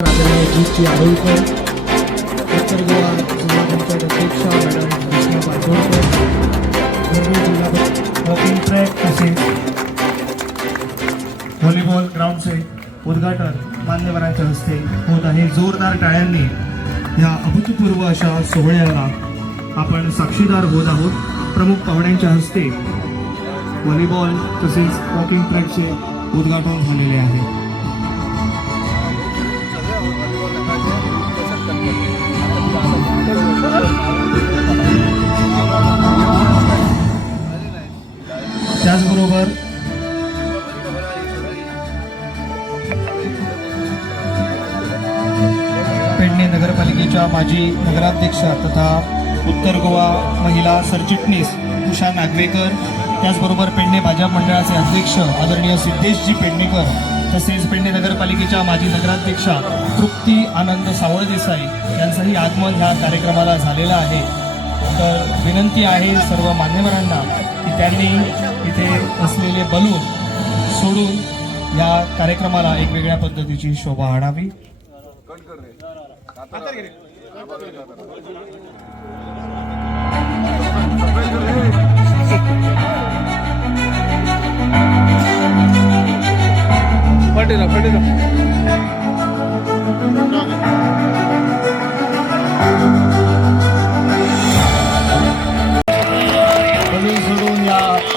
जी आरोलकर, उत्तर गोवा जिल्हा पंचायत अध्यक्षा मॅडम कृष्णा पाटोळकर, मुंबई जिल्हा वॉकिंग ट्रॅक तसेच व्हॉलीबॉल ग्राउंडचे उद्घाटन मान्यवरांच्या हस्ते होत आहे। जोरदार टाळ्यांनी ह्या अभूतपूर्व अशा सोहळ्याला आपण साक्षीदार होत आहोत। प्रमुख पाहुण्यांच्या हस्ते व्हॉलीबॉल तसेच वॉकिंग ट्रॅकचे उद्घाटन झालेले आहे। त्याचबरोबर पेडणे नगरपालिकेच्या माजी नगराध्यक्षा तथा उत्तर गोवा महिला सरचिटणीस उषा नागवेकर, त्याचबरोबर पेडणे भाजप मंडळाचे अध्यक्ष आदरणीय सिद्धेशजी पेडणेकर, तसेच पेडणे नगरपालिकेच्या माजी नगराध्यक्षा तृप्ती आनंद सावळदेसाई यांचंही आगमन ह्या कार्यक्रमाला झालेलं आहे। तर विनंती आहे सर्व मान्यवरांना की त्यांनी इथे असलेले बलून सोडून या कार्यक्रमाला एक वेगळ्या पद्धतीची शोभा आणावी।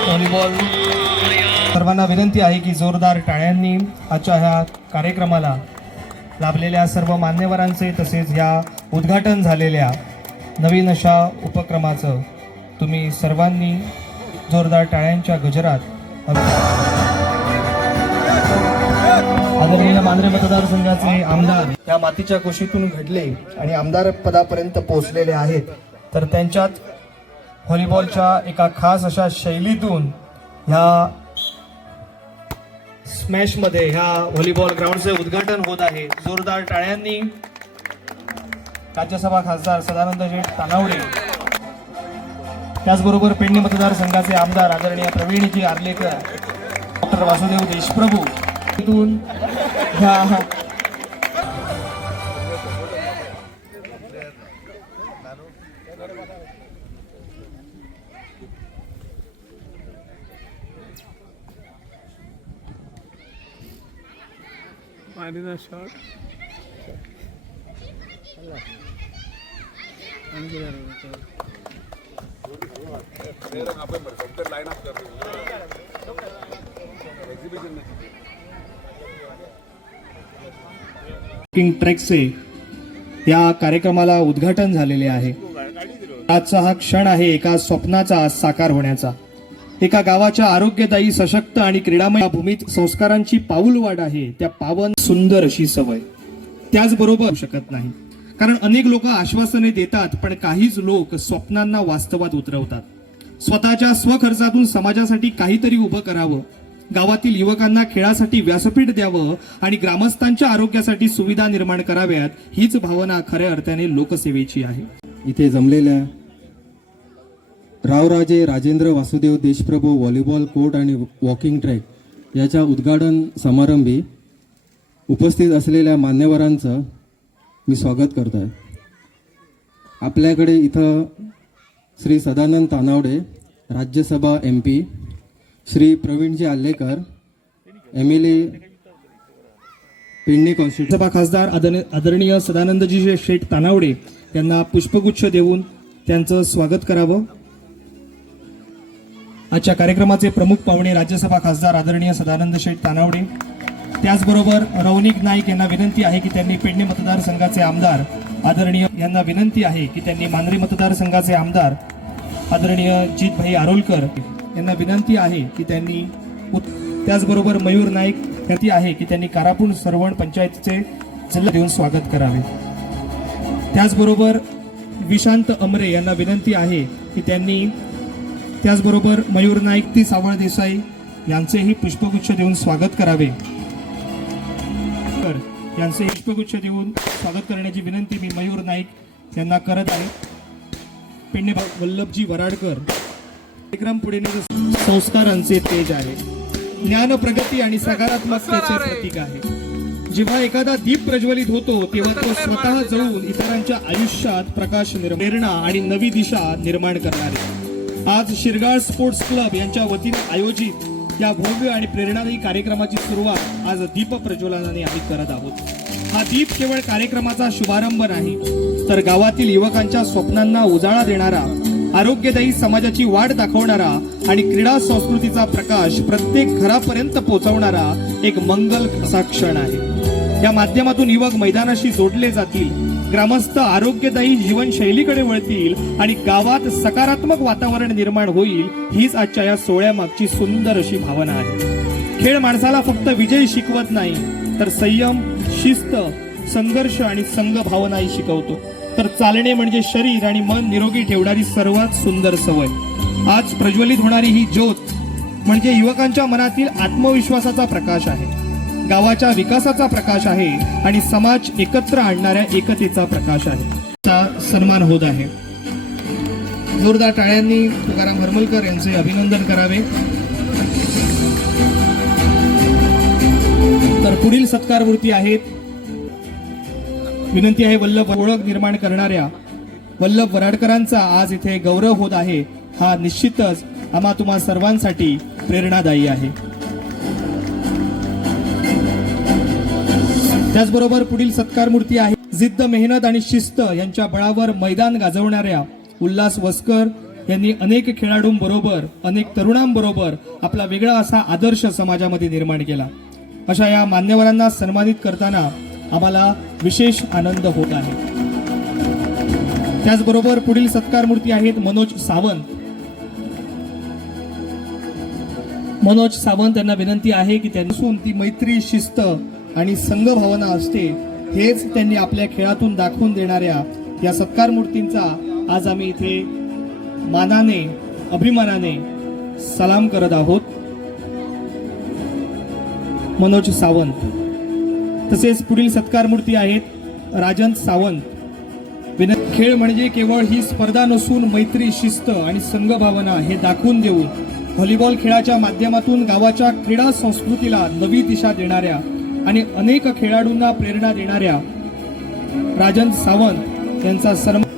व्हॉलीबॉल सर्वांना विनंती आहे की जोरदार टाळ्यांनी आजच्या ह्या कार्यक्रमाला लाभलेल्या सर्व मान्यवरांचे तसेच या उद्घाटन झालेल्या नवीन अशा उपक्रमाचं तुम्ही सर्वांनी जोरदार टाळ्यांच्या गजरात आदरणीय मांजरे मतदारसंघाचे आमदार या मातीच्या कुशीतून घडले आणि आमदार पदापर्यंत पोहोचलेले आहेत। तर त्यांच्यात व्हॉलीबॉलच्या एका खास अशा शैलीतून ह्या स्मॅश मध्ये ह्या व्हॉलीबॉल ग्राउंडचे उद्घाटन होत आहे। जोरदार टाळ्यांनी राज्यसभा खासदार सदानंद शेठ तानावडे, त्याचबरोबर पेडणे मतदारसंघाचे आमदार आदरणीय प्रवीणजी आर्लेकर, डॉक्टर वासुदेव देशप्रभू इथून ह्या Marina shot. वॉकिंग ट्रॅकचे या कार्यक्रमाला उद्घाटन झालेले आहे। आजचा हा क्षण आहे एका स्वप्नाचा साकार होण्याचा। एका गावाच्या आरोग्यदायी सशक्त आणि क्रीडामय भूमीत संस्कारांची पाऊलवाट आहे। त्या पावन सुंदर अशी सवय त्याचबरोबर शकत नाही, कारण अनेक लोक आश्वासने देतात पण काहीच लोक स्वप्नांना वास्तवात उतरवतात। स्वतःच्या स्वखर्चातून समाजासाठी काहीतरी उभं करावं, गावातील युवकांना खेळासाठी व्यासपीठ द्यावं आणि ग्रामस्थांच्या आरोग्यासाठी सुविधा निर्माण कराव्यात, हीच भावना खऱ्या अर्थाने लोकसेवेची आहे। इथे जमलेल्या रावराजे राजेंद्र वासुदेव देशप्रभू व्हॉलीबॉल कोर्ट आणि वॉकिंग ट्रॅक याच्या उद्घाटन समारंभी उपस्थित असलेल्या मान्यवरांचं मी स्वागत करतो आहे। आपल्याकडे इथं श्री सदानंद तानावडे राज्यसभा MP, श्री प्रवीणजी आल्लेकर MLA पेडणे कॉन्स्टिट्यून्सी खासदार आदरणीय सदानंदजी शेठ तानावडे यांना पुष्पगुच्छ देऊन त्यांचं स्वागत करावं। आजच्या कार्यक्रमाचे प्रमुख पाहुणे राज्यसभा खासदार आदरणीय सदानंद शेठ तानावडे, त्याचबरोबर रौनिक नाईक यांना विनंती आहे की त्यांनी पेडणे मतदारसंघाचे आमदार आदरणीय यांना विनंती आहे की त्यांनी मांजरे मतदारसंघाचे आमदार आदरणीय जितभाई आरोलकर यांना विनंती आहे की त्यांनी, त्याचबरोबर मयूर नाईक यांची आहे की त्यांनी कारापूर सरवण पंचायतीचे जिल्हा देऊन स्वागत करावे। त्याचबरोबर विशांत अमरे यांना विनंती आहे की त्यांनी, त्याचबरोबर मयूर नाईक ती सावळ देसाई यांचेही पुष्पगुच्छ देऊन स्वागत करावे। यांचे पुष्पगुच्छ देऊन स्वागत करण्याची विनंती मी मयूर नाईक यांना करत आहे। पेडणे वल्लभजी वराडकर, विक्रम पुढे संस्कारांचे तेज आहे, ज्ञान प्रगती आणि सकारात्मकतेचे प्रतीक आहे। जेव्हा एखादा दीप प्रज्वलित होतो तेव्हा तो स्वतः जळून इतरांच्या आयुष्यात प्रकाश प्रेरणा आणि नवी दिशा निर्माण करणारे आज शिरगाळ स्पोर्ट्स क्लब यांच्या वतीने आयोजित या भव्य आणि प्रेरणादायी कार्यक्रमाची सुरुवात आज दीप प्रज्वलनाने आम्ही करत आहोत। हा दीप केवळ कार्यक्रमाचा शुभारंभ नाही तर गावातील युवकांच्या स्वप्नांना उजाळा देणारा, आरोग्यदायी समाजाची वाट दाखवणारा आणि क्रीडा संस्कृतीचा प्रकाश प्रत्येक घरापर्यंत पोहोचवणारा एक मंगल असा क्षण आहे। या माध्यमातून युवक मैदानाशी जोडले जातील, ग्रामस्थ आरोग्यदायी जीवनशैलीकडे वळतील आणि गावात सकारात्मक वातावरण निर्माण होईल, हीच आजच्या या सोहळ्यामागची सुंदर अशी भावना आहे। खेळ माणसाला फक्त विजय शिकवत नाही तर संयम, शिस्त, संघर्ष आणि संघ भावनाही शिकवतो। तर चालणे म्हणजे शरीर आणि मन निरोगी ठेवणारी सर्वात सुंदर सवय। आज प्रज्वलित होणारी ही ज्योत म्हणजे युवकांच्या मनातील आत्मविश्वासाचा प्रकाश आहे, गावाच्या विकासाचा प्रकाश आहे आणि समाज एकत्र आणणाऱ्या एकतेचा प्रकाश आहे। चा सन्मान होत आहे। जोरदार टाळ्यांनी तुकाराम हरमलकर यांचे अभिनंदन करावे। तर पुढील सत्कारमूर्ती आहेत, विनंती आहे वल्लभ ओळख निर्माण करणाऱ्या वल्लभ वराडकरांचा आज इथे गौरव होत आहे। हा निश्चितच आम्हा तुम्हा सर्वांसाठी प्रेरणादायी आहे। त्याचबरोबर पुढील सत्कारमूर्ती आहे जिद्द, मेहनत आणि शिस्त यांच्या बळावर मैदान गाजवणाऱ्या उल्हास वस्कर यांनी अनेक खेळाडूंबरोबर, अनेक तरुणांबरोबर आपला वेगळा असा आदर्श समाजामध्ये निर्माण केला। अशा या मान्यवरांना सन्मानित करताना आम्हाला विशेष आनंद होत आहे। त्याचबरोबर पुढील सत्कारमूर्ती आहेत मनोज सावंत। मनोज सावंत यांना विनंती आहे की त्यांनी ती मैत्री, शिस्त आणि संघ भावना असते हेच त्यांनी आपल्या खेळातून दाखवून देणाऱ्या या सत्कारमूर्तींचा आज आम्ही इथे मानाने, अभिमानाने सलाम करत आहोत। मनोज सावंत। तसेच पुढील सत्कारमूर्ती आहेत राजन सावंत। खेळ म्हणजे केवळ ही स्पर्धा नसून मैत्री, शिस्त आणि संघ भावना हे दाखवून देऊन व्हॉलीबॉल खेळाच्या माध्यमातून गावाच्या क्रीडा संस्कृतीला नवी दिशा देणाऱ्या आणि अनेक खेळाडूंना प्रेरणा देणाऱ्या राजन सावंत यांचा सन्मान।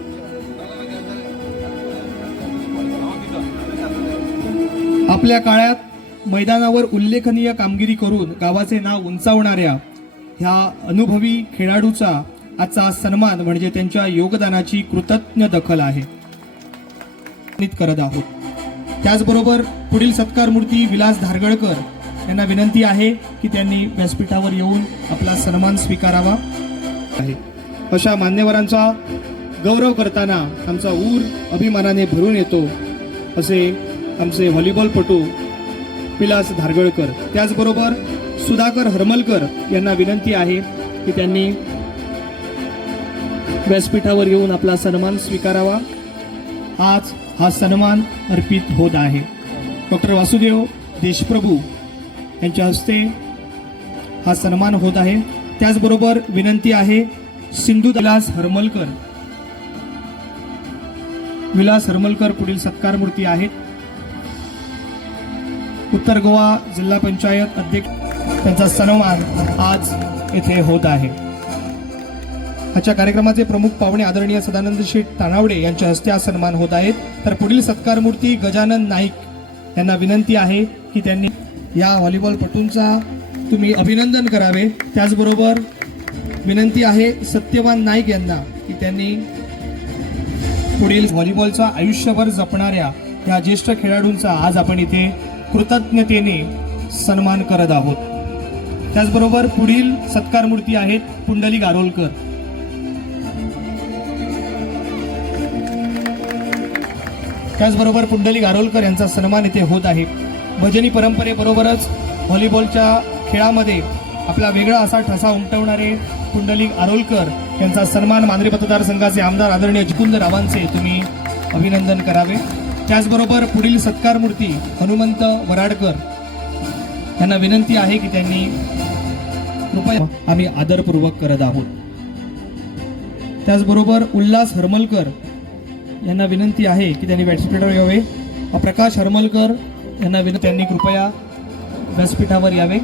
आपल्या काळात मैदानावर उल्लेखनीय कामगिरी करून गावाचे नाव उंचावणाऱ्या ह्या अनुभवी खेळाडूचा आजचा सन्मान म्हणजे त्यांच्या योगदानाची कृतज्ञ दखल आहे करत आहोत। त्याचबरोबर पुढील सत्कारमूर्ती विलास धारगळकर यांना विनंती आहे की त्यांनी व्यासपीठावर येऊन आपला सन्मान स्वीकारावा आहे। अशा मान्यवरांचा गौरव करताना आमचा ऊर अभिमानाने भरून येतो असे आमचे व्हॉलीबॉलपटू विलास धारगळकर। त्याचबरोबर सुधाकर हरमलकर यांना विनंती आहे की त्यांनी व्यासपीठावर येऊन आपला सन्मान स्वीकारावा। आज हा सन्मान अर्पित होत आहे। डॉक्टर वासुदेव देशप्रभू यांच्या हस्ते हा सन्मान होत आहे। त्याचबरोबर विनंती आहे सिंधू विलास हरमलकर। विलास हरमलकर पुढील सत्कारमूर्ती आहेत। उत्तर गोवा जिल्हा पंचायत अध्यक्ष, त्यांचा सन्मान आज येथे होत आहे। आजच्या कार्यक्रमाचे प्रमुख पाहुणे आदरणीय सदानंद शेठ तानावडे यांच्या हस्ते हा सन्मान होत आहे। तर पुढील सत्कारमूर्ती गजानन नाईक यांना विनंती आहे की त्यांनी या व्हॉलीबॉलपटूंचा तुम्ही अभिनंदन करावे। त्याचबरोबर विनंती आहे सत्यवान नाईक यांना की त्यांनी पुढील व्हॉलीबॉलचा आयुष्यभर जपणाऱ्या या ज्येष्ठ खेळाडूंचा आज आपण इथे कृतज्ञतेने सन्मान करत आहोत। त्याचबरोबर पुढील सत्कारमूर्ती आहेत पुंडलिक आरोलकर। त्याचबरोबर पुंडलिक आरोलकर यांचा सन्मान इथे होत आहे। भजनी परंपरेबरोबरच व्हॉलीबॉलच्या खेळामध्ये आपला वेगळा असा ठसा उमटवणारे पुंडलिक आरोलकर यांचा सन्मान मांजरी मतदारसंघाचे आमदार आदरणीय जिकुंद रावांचे तुम्ही अभिनंदन करावे। त्याचबरोबर पुढील सत्कारमूर्ती हनुमंत वराडकर यांना विनंती आहे की त्यांनी कृपया आम्ही आदरपूर्वक करत आहोत। त्याचबरोबर उल्हास हरमलकर यांना विनंती आहे की त्यांनी व्यासपीठावर यावे। प्रकाश हरमलकर यांना विनंती त्यांनी कृपया व्यासपीठावर यावे।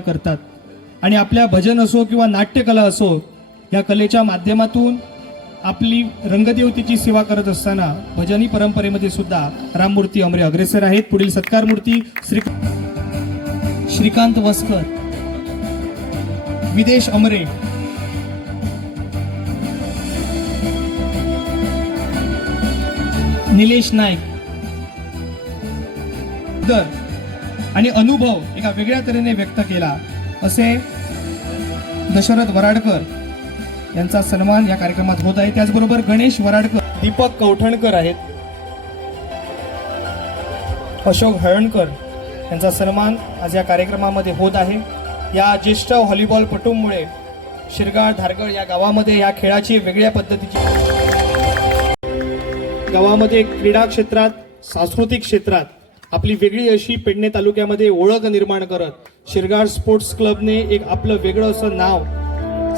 निर्माण करतात आणि आपल्या भजन असो किंवा नाट्यकला असो या कलेच्या माध्यमातून आपली रंगदेवतेची सेवा करत असताना भजनी परंपरेमध्ये सुद्धा राममूर्ती अमरे अग्रेसर आहेत. पुढील सत्कार मूर्ती श्रीकांत वस्कर, विदेश अमरे, निलेश नाईक, दर आणि अनुभव एका वेगळ्या तऱ्हेने व्यक्त केला असे दशरथ वराडकर यांचा सन्मान या कार्यक्रमात होत आहे. त्याचबरोबर गणेश वराडकर, दीपक कवठणकर आहेत, अशोक हळणकर यांचा सन्मान आज या कार्यक्रमामध्ये होत आहे. या ज्येष्ठ व्हॉलीबॉलपटूंमुळे शिरगाळ धारगळ या गावामध्ये या खेळाची वेगळ्या पद्धतीची गावामध्ये क्रीडा क्षेत्रात, सांस्कृतिक क्षेत्रात आपली वेगळी अशी पेडणे तालुक्यामध्ये ओळख निर्माण करत शिरगाळ स्पोर्ट्स क्लबने एक आपलं वेगळं असं नाव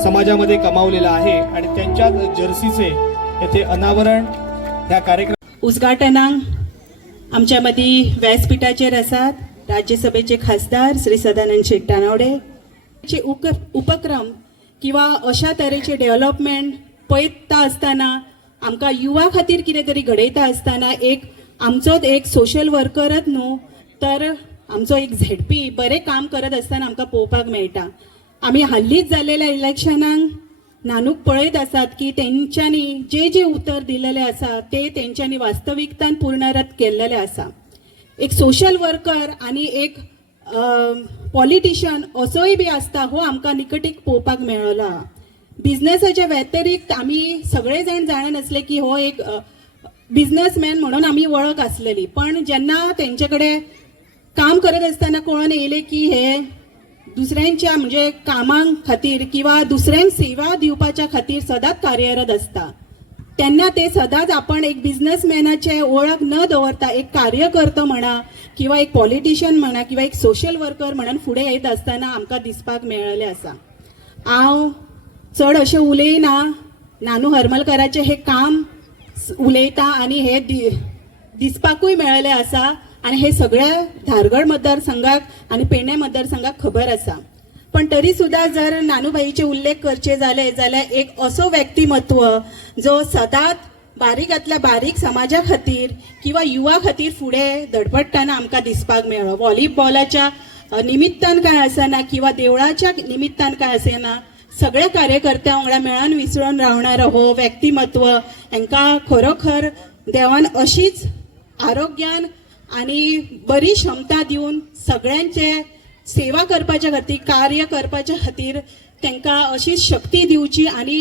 समाजामध्ये कमावलेलं आहे आणि त्यांच्याच जर्सीचे येथे अनावरण ह्या कार्यक्रम उद्घाटनाक आमच्या मदीं व्यासपीठाचेर आसात राज्यसभेचे खासदार श्री सदानंद शेट तानावडे. उपक्रम किंवा अशा तरेचे डेव्हलपमेंट पळयता आसतना आमकां युवा खातीर कितें तरी घडयता आसतना आमचोच एक सोशल वर्करच न्हू तर आमचो एक झेडपी बरें काम करत आसतना आमकां पळोवपाक मेळटा. आमी हाल्लीच जाल्लेल्या इलेक्शनाक नानूक पळयत आसात की तेंच्यांनी जे उतर दिलेले आसा ते तेंच्यांनी वास्तविकतान पूर्णरत केल्लेले आसा. एक सोशल वर्कर आनी एक पॉलिटिशियन असोय बी आसता हो आमकां निकटीक पळोवपाक मेळ्ळो. बिझनेसाच्या व्यतिरिक्त आमी सगळे जाण जाणत आसले की हो एक बिझनेसमॅन म्हणून आमी वळख आसलेली, पण जेन्ना तेंचे कडेन काम करत आसतना कळून येयलें की हे दुसऱ्यांच्या म्हणजे कामां खातीर किंवा दुसऱ्यांक सेवा दिवपाच्या खातीर सदांच कार्यरत आसता, तेन्ना ते सदांच आपण एक बिझनेसमॅनाचे ओळख न दवरता एक कार्यकर्तो म्हणा किंवा एक पॉलिटिशियन म्हणा किंवा एक सोशल वर्कर म्हणून फुडें येत आसतना आमकां दिसपाक मेळ्ळेलें आसा. हांव चड अशें उलयना, नानू हरमलकराचें हे काम उलयता आनी हे दिसपाकूय मेळ्ळेलें आसा आनी हे सगळ्या धारगळ मतदारसंघाक आनी पेडणे मतदारसंघाक खबर आसा. पण तरी सुद्धा जर नानूभाईचे उल्लेख करचे जाले जाल्यार एक असो व्यक्तिमत्व जो सदांच बारीकांतल्या बारीक समाजा खातीर किंवा युवा खातीर फुडें धडपडटाना आमकां दिसपाक मेळ्ळो. व्हॉलीबॉलाच्या निमित्तान काय आसना किंवा देवळाच्या निमित्तान काय आसना, सगळ्या कार्यकर्त्यां वांगडा मेळून विसळून रावणारो हो व्यक्तिमत्व हांकां खरोखर देवान अशीच आरोग्यान आनी बरी क्षमता दिवन सगळ्यांचे सेवा करपाच्या खातीर कार्य करपाच्या खातीर तांकां अशीच शक्ती दिवची आनी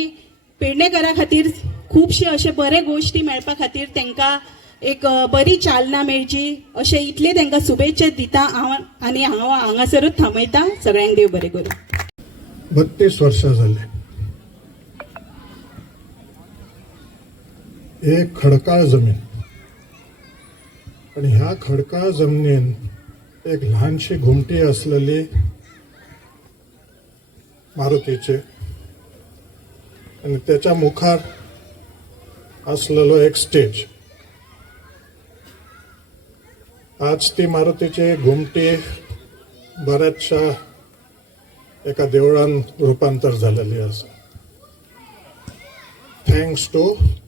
पेडणेकारा खातीर खुबशे अशे बरे गोश्टी मेळपा खातीर तांकां एक बरी चालना मेळची अशें इतले तांकां शुभेच्छा दिता हांव आनी हांव हांगासरूच थांबयता. सगळ्यांक देव बरें करूं. 32 वर्षां जाले. एक खडकाळ जमीन आणि ह्या खडकाळ जमनीन एक लहानशी घुमटी असलेली मारुतीचे आणि त्याच्या मुखार असलेलो एक स्टेज. आज ती मारुतीची घुमटी बऱ्याचशा एका देवळान रूपांतर झालेली आसा. थँक्स टू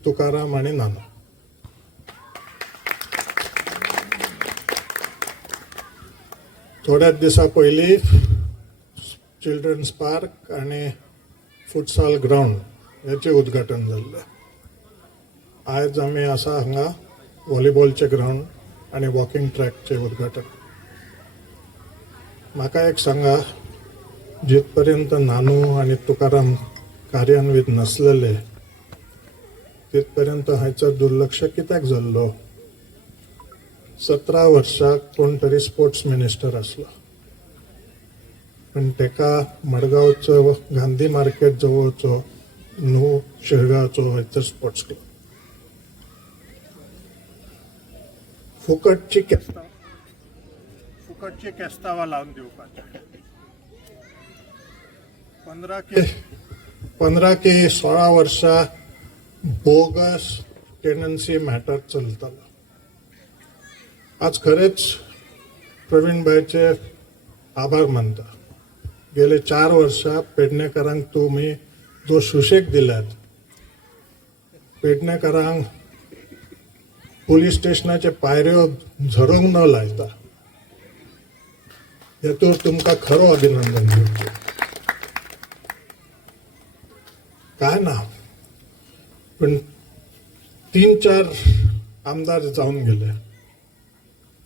तुकाराम आणि नानू. थोड्याच दिसा पयलीं चिल्ड्रन्स पार्क आणि फुटसाल ग्राउंड याचे उद्घाटन जाल्लें. आज आमी आसा हांगा व्हॉलीबॉलचे ग्राउंड आणि वॉकिंग ट्रॅकचे उद्घाटन. म्हाका एक सांगा, जिथपर्यंत नानू आणि तुकाराम कार्यान्वित नसलेले तिथपर्यंत हायचं दुर्लक्ष कित्याक जाल्लो? 17 वर्सां कोण तरी स्पोर्ट्स मिनिस्टर आसलो, पण तेका मडगांवचो गांधी मार्केट जवळचो न्हू शिरगांवचो हायचं स्पोर्ट्स क्लब फुकटची केस्तांवां लावन दिवपाचें. 15 की 16 वर्सां बोगस टेनन्सी मॅटर चलतालो. आज खरेच प्रवीणभाईचे आभार मानता. गेले 4 वर्षा पेडणेकरांक तुम्ही जो सुशेग दिल्यात, पेडणेकरांक पोलीस स्टेशनाचे पायऱ्यो झरोंक न लायता, हेतूर तुमका खरो अभिनंदन दिवचे. काय ना, पण 3-4 आमदार जाऊन गेले.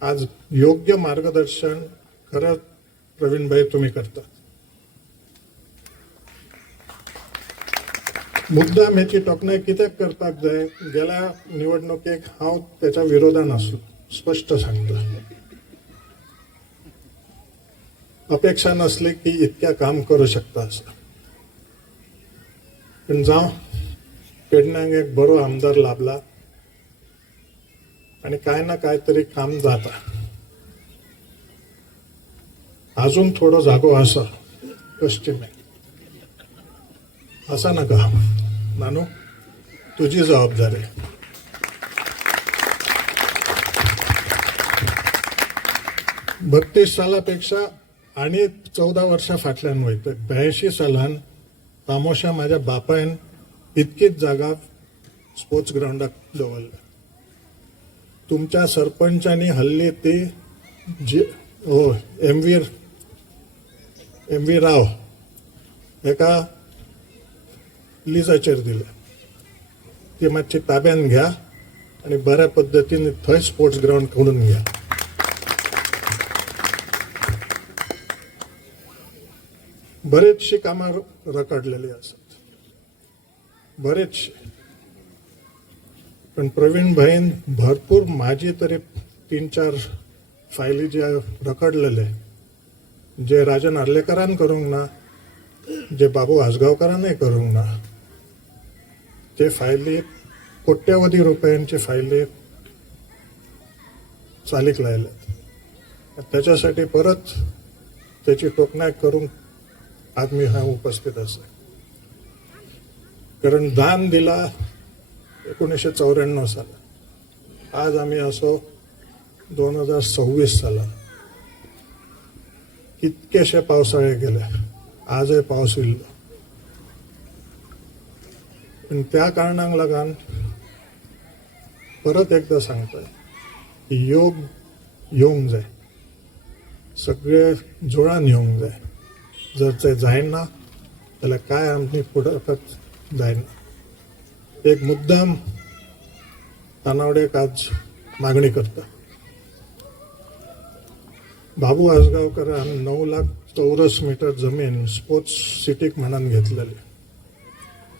आज योग्य मार्गदर्शन खरंच प्रवीणभाई तुम्ही करता. मुद्दाम ह्याची तोखणाय कित्याक करपाक जाय, गेल्या निवडणुकेक हांव त्याच्या विरोधान आसलो, स्पष्ट सांगता. अपेक्षा नसली की इतक्या काम करू शकता असं. पण जावं, पेडण्याक एक बरो आमदार लाभला आणि काय ना काय तरी काम जाता. अजून थोडो जागो असा पश्चिमेक, असा नका. नानू, तुझी जबाबदारी. 32 सालापेक्षा आणि 14 वर्षा फाटल्यान वयता. 82 सालान तामोशा माझ्या बापायन इतकीच जागा स्पोर्ट्स ग्राउंडाक दवरल्या. तुमच्या सरपंचांनी हल्ली ती एम व्ही राव एका लिजाचेर दिले. ती मातशी ताब्यान घ्या आणि बऱ्या पद्धतीने थंय स्पोर्ट्स ग्राउंड करून घ्या. बरेचशी कामां रखडलेली असतात, बरेचशी. पण प्रवीण भाईन भरपूर माझी तरी 3-4 फायली जे रखडलेले, जे राजन आर्लेकरान करूंक ना, जे बाबू आसगावकरानय करूंक ना, ते फायली कोट्यवधी रुपयांची फायली चालीक लायल्यात. त्याच्यासाठी परत त्याची तोखणाय करून आज मी हा उपस्थित असे. कारण दान दिला 1994 साला. आज आम्ही असो 2026 साला. कितकेशे पावसाळे गेले, आजय पावस इल्लो. पण त्या कारणाक लागून परत एकदा सांगताय की योग येवंक जाय, सगळे जुळान येवंक जाय. जर ते जायना जाल्यार काय आमची फुडारपाक जायना. एक मुद्दाम तानावडेक आज मागणी करता. बाबू आसगावकरान 9 लाख चौरस मीटर जमीन स्पोर्ट्स सिटीक म्हणून घेतलेली.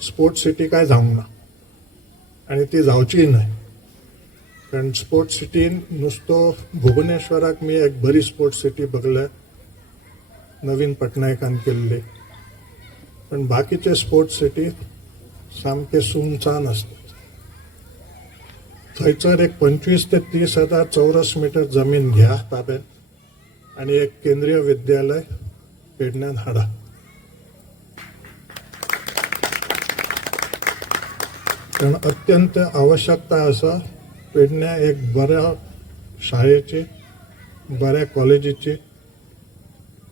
स्पोर्ट्स सिटी काय जावंक ना आणि ती जावचीय नाही. कारण स्पोर्ट्स सिटीन नुसतो भुवनेश्वराक मी एक बरी स्पोर्ट्स सिटी बघल्या, नवीन पटनायकान केल्ली. पण बाकीचे स्पोर्ट्स सिटी सामके सुनसान असतात. थंयसर एक 25 ते 30 हजार चौरस मीटर जमीन घ्या ताब्यात आणि एक केंद्रीय विद्यालय पेडण्यात हाडा. कारण अत्यंत आवश्यकता असा पेडण्या एक बऱ्या शाळेची, बऱ्या कॉलेजीची.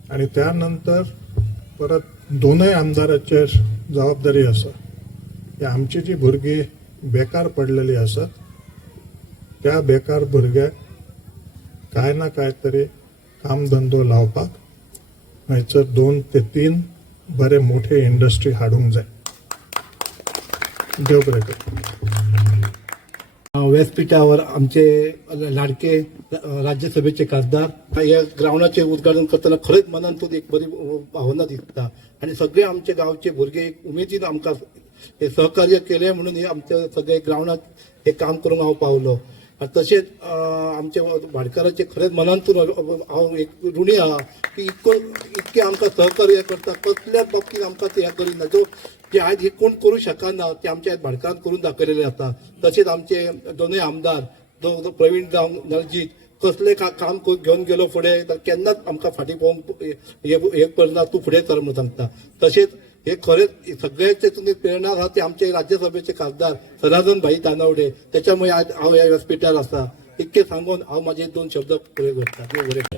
आणि त्यानंतर परत दोनय आमदाराचेर जबाबदारी आसा की आमची जी भुरगीं बेकार पडलेली असत, त्या बेकार भुरग्याक काय ना काय तरी कामधंदो लावपाक थंयसर 2 ते 3 बरे मोठे इंडस्ट्री हाडूंक जाय. देव बरें करूं. व्यासपीठावर आमचे लाडके राज्यसभेचे खासदार या ग्राउंडाचे उद्घाटन करताना खरेंच मनांतून एक बरी भावना दिसता. आणि सगळे आमचे गावचे भुरगे एक उमेदीन आमकां हे सहकार्य केले म्हणून हे आमचे सगळे ग्राउंडात हे काम करूंक हांव पावलो. तशेंच आमचे भाटकाराचे खरेंच मनांतून हांव एक ऋणी आहा की इतके आमकां सहकार्य करता. कसल्याच बाबतीत आमकां ते हें करिना. जे आज हे कोण करू शकना ते आमच्या आज भाटकारान करून दाखयलेले आसा. तशेंच आमचे दोनूय आमदार प्रवीण जावं नळजीत कसले काम घेवन गेलो फुडें केन्नाच आमकां फाटीं पळोवंक हे करना, तूं फुडें चल म्हणून सांगता. तशेंच हे खरेंच सगळ्याचे तुमी प्रेरणा आहा ते आमचे राज्यसभेचे खासदार सनातन भाई तानावडे. त्याच्यामुळे आज हांव ह्या व्यासपीठार आसा. इतके सांगून हांव माझे 2 शब्द पुरे करता.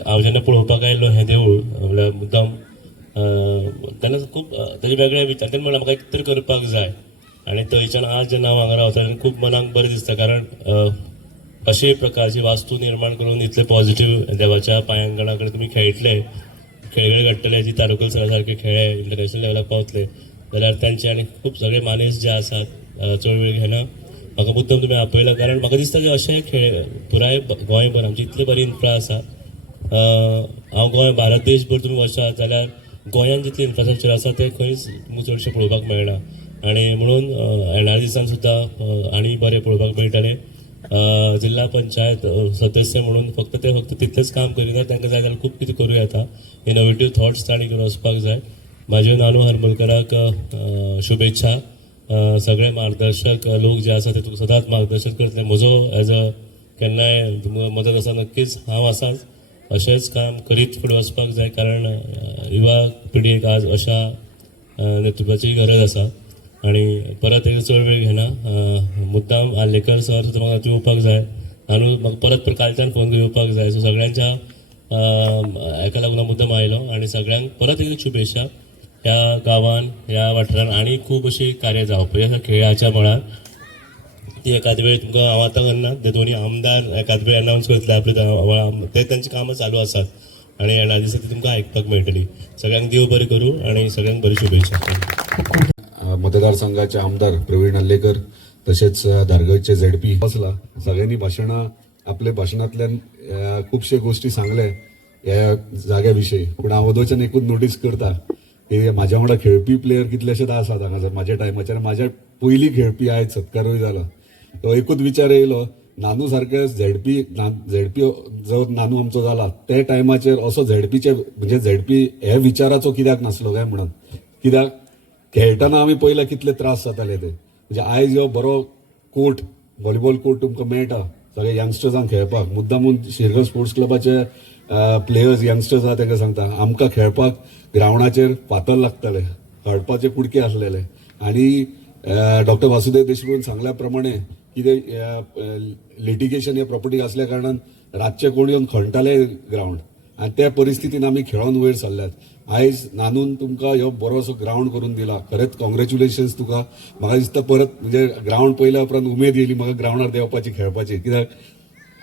हांव जेन्ना पळोवपाक आयिल्लो हें देवूळ म्हणल्यार मुद्दाम तेन्ना खूब तेजे वेगळे विचार तेन्ना म्हणलें म्हाका एक तरी करपाक जाय आनी थंयच्यान आज जेन्ना हांव हांगा रावता तेन्ना खूब मनाक बरें दिसता कारण अशे प्रकारची वास्तू निर्माण करून इतले पॉझिटिव्ह देवाच्या पांयांगणा कडेन तुमी खेळटले खेळगडे घडटले जी तालुकल सरा सारके खेळ इंटरनॅशनल लेवलाक पावतले जाल्यार तांचे आनी खूब सगळे मानेस जे आसात चळवळी घेना म्हाका मुद्दम तुमी आपयला कारण म्हाका दिसता की अशे खेळ पुराय गोंयभर आमची इतली बरी इन्फ्रा आसा हांव गोंय भारत देशभर तुमी वचात जाल्यार गोंयांत जितले इन्फ्रास्ट्रक्चर आसा ते खंयच चडशें पळोवपाक मेळना आनी म्हणून येणाऱ्या दिसान सुद्दां आनी बरें पळोवपाक मेळटलें जिल्हा पंचायत सदस्य म्हणून फक्त तितलेंच काम करिना तांकां जाय जाल्यार खूब कितें करूं येता इनोवेटीव थॉट्स तांणी घेवन वचपाक जाय म्हाजे नानू हरमलकराक शुभेच्छा सगळे मार्गदर्शक लोक जे आसा ते तुका सदांच मार्गदर्शन करतले म्हजो एज अ केन्नाय मदत आसा नक्कीच हांव आसाच अशेंच काम करीत फुडें वचपाक जाय कारण युवा पिढीक आज अशा नेतृत्वाची गरज आसा आनी परत एक चड वेळ घेना मुद्दाम आल्लेकर सर सुद्दां म्हाका येवपाक जाय आनी म्हाका परत कालच्यान फोन येवपाक जाय सो सगळ्यांच्या हेका लागून मुद्दाम आयलो आनी सगळ्यांक परत एक शुभेच्छा ह्या गांवान ह्या वाठारान आनी खूब अशी कार्य जावपाची आसा खेळाच्या मळार ती एखाद वेळ तुमकां हांव आतां करना ते दोन्ही आमदार एखाद वेळ अनावन्स करतले आपले ते तांची कामां चालू आसात आनी येणाऱ्या दिसा ती तुमकां आयकपाक मेळटली सगळ्यांक देव बरें करूं आनी सगळ्यांक बरी शुभेच्छा मतदारसंघाचे आमदार प्रवीण हल्लेकर तसेच धारगळचे झेडपी बसला सगळ्यांनी भाशणां आपल्या भाशणांतल्यान खुबशे गोष्टी सांगले ह्या जाग्याविशयी पूण हांव वदोवच्यान एकूच नोटीस करता की म्हाज्या वांगडा खेळपी प्लेयर कितलेशेच आसात हांगासर म्हाज्या टायमाचेर म्हाज्या पयलीं खेळपी आयज सत्कारूय जाला तो एकूच विचार येयलो नानू सारके झेडपी जो नानू आमचो जाला ते टायमाचेर असो झेडपीचे म्हणजे झेडपी हे विचाराचो कित्याक नासलो काय म्हणून कित्याक खेळटाना आमी पयले कितले त्रास जाताले ते म्हणजे आयज हो बरो कोर्ट व्हॉलीबॉल कोर्ट तुमकां मेळटा सगळे यंगस्टर्सांक खेळपाक मुद्दामून शिरगांव स्पोर्ट्स क्लबाचे प्लेयर्स यंगस्टर्स आहा तांकां सांगता आमकां खेळपाक ग्रावंडाचेर फातर लागताले हळपाचे कुडके आसलेले आनी डॉक्टर वासुदेव देशमुखान सांगल्या प्रमाणे कितें लिटिगेशन हे प्रॉपर्टी असल्या कारणान रातचे कोण येवन खणटाले ग्रावंड आनी त्या परिस्थितीन आमी खेळोन वयर सरल्यात आयज नानून तुमकां ह्यो बरोसो ग्रावंड करून दिला खरेंच कॉंग्रॅच्युलेशन्स तुका म्हाका दिसता परत म्हणजे ग्रावंड पयल्या उपरांत उमेद येयली म्हाका ग्रावंडार देवपाची खेळपाची कित्याक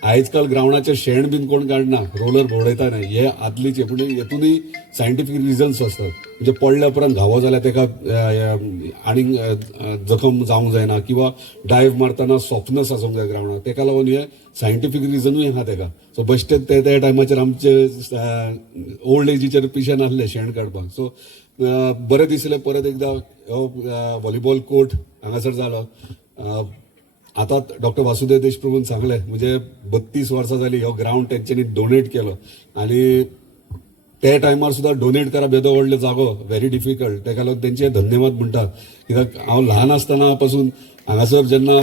आयज काल ग्रावंडाचेर शेण बीन कोण काडना रोलर भोंवडयता न्हय हे आदलीचे पूण हेतूनय सायंटिफीक रिजन्स आसतात म्हणजे पडल्या उपरांत घावो जाल्यार ताका आनीक जखम जावंक जायना किंवा डायव्ह मारतना सॉफ्टनस आसूंक जाय ग्रावंडार ताका लागून हे सायंटिफीक रिजनूय आहा ताका सो बेश्टे त्या टायमाचेर आमचे ओल्ड एजीचेर पिशेन आसले शेण काडपाक सो बरें दिसलें परत एकदां हो व्हॉलीबॉल कोर्ट हांगासर जालो आतां डॉक्टर वासुदेव देशप्रभून सांगलें म्हणजे 32 वर्सां जालीं हो ग्रावंड तेंच्यांनी डोनेट केलो आनी ते टायमार सुद्दां डोनेट करप येदो व्हडलो जागो व्हेरी डिफिकल्ट ताका लागून तेंचे धन्यवाद म्हणटा कित्याक हांव ल्हान आसतना पासून हांगासर जेन्ना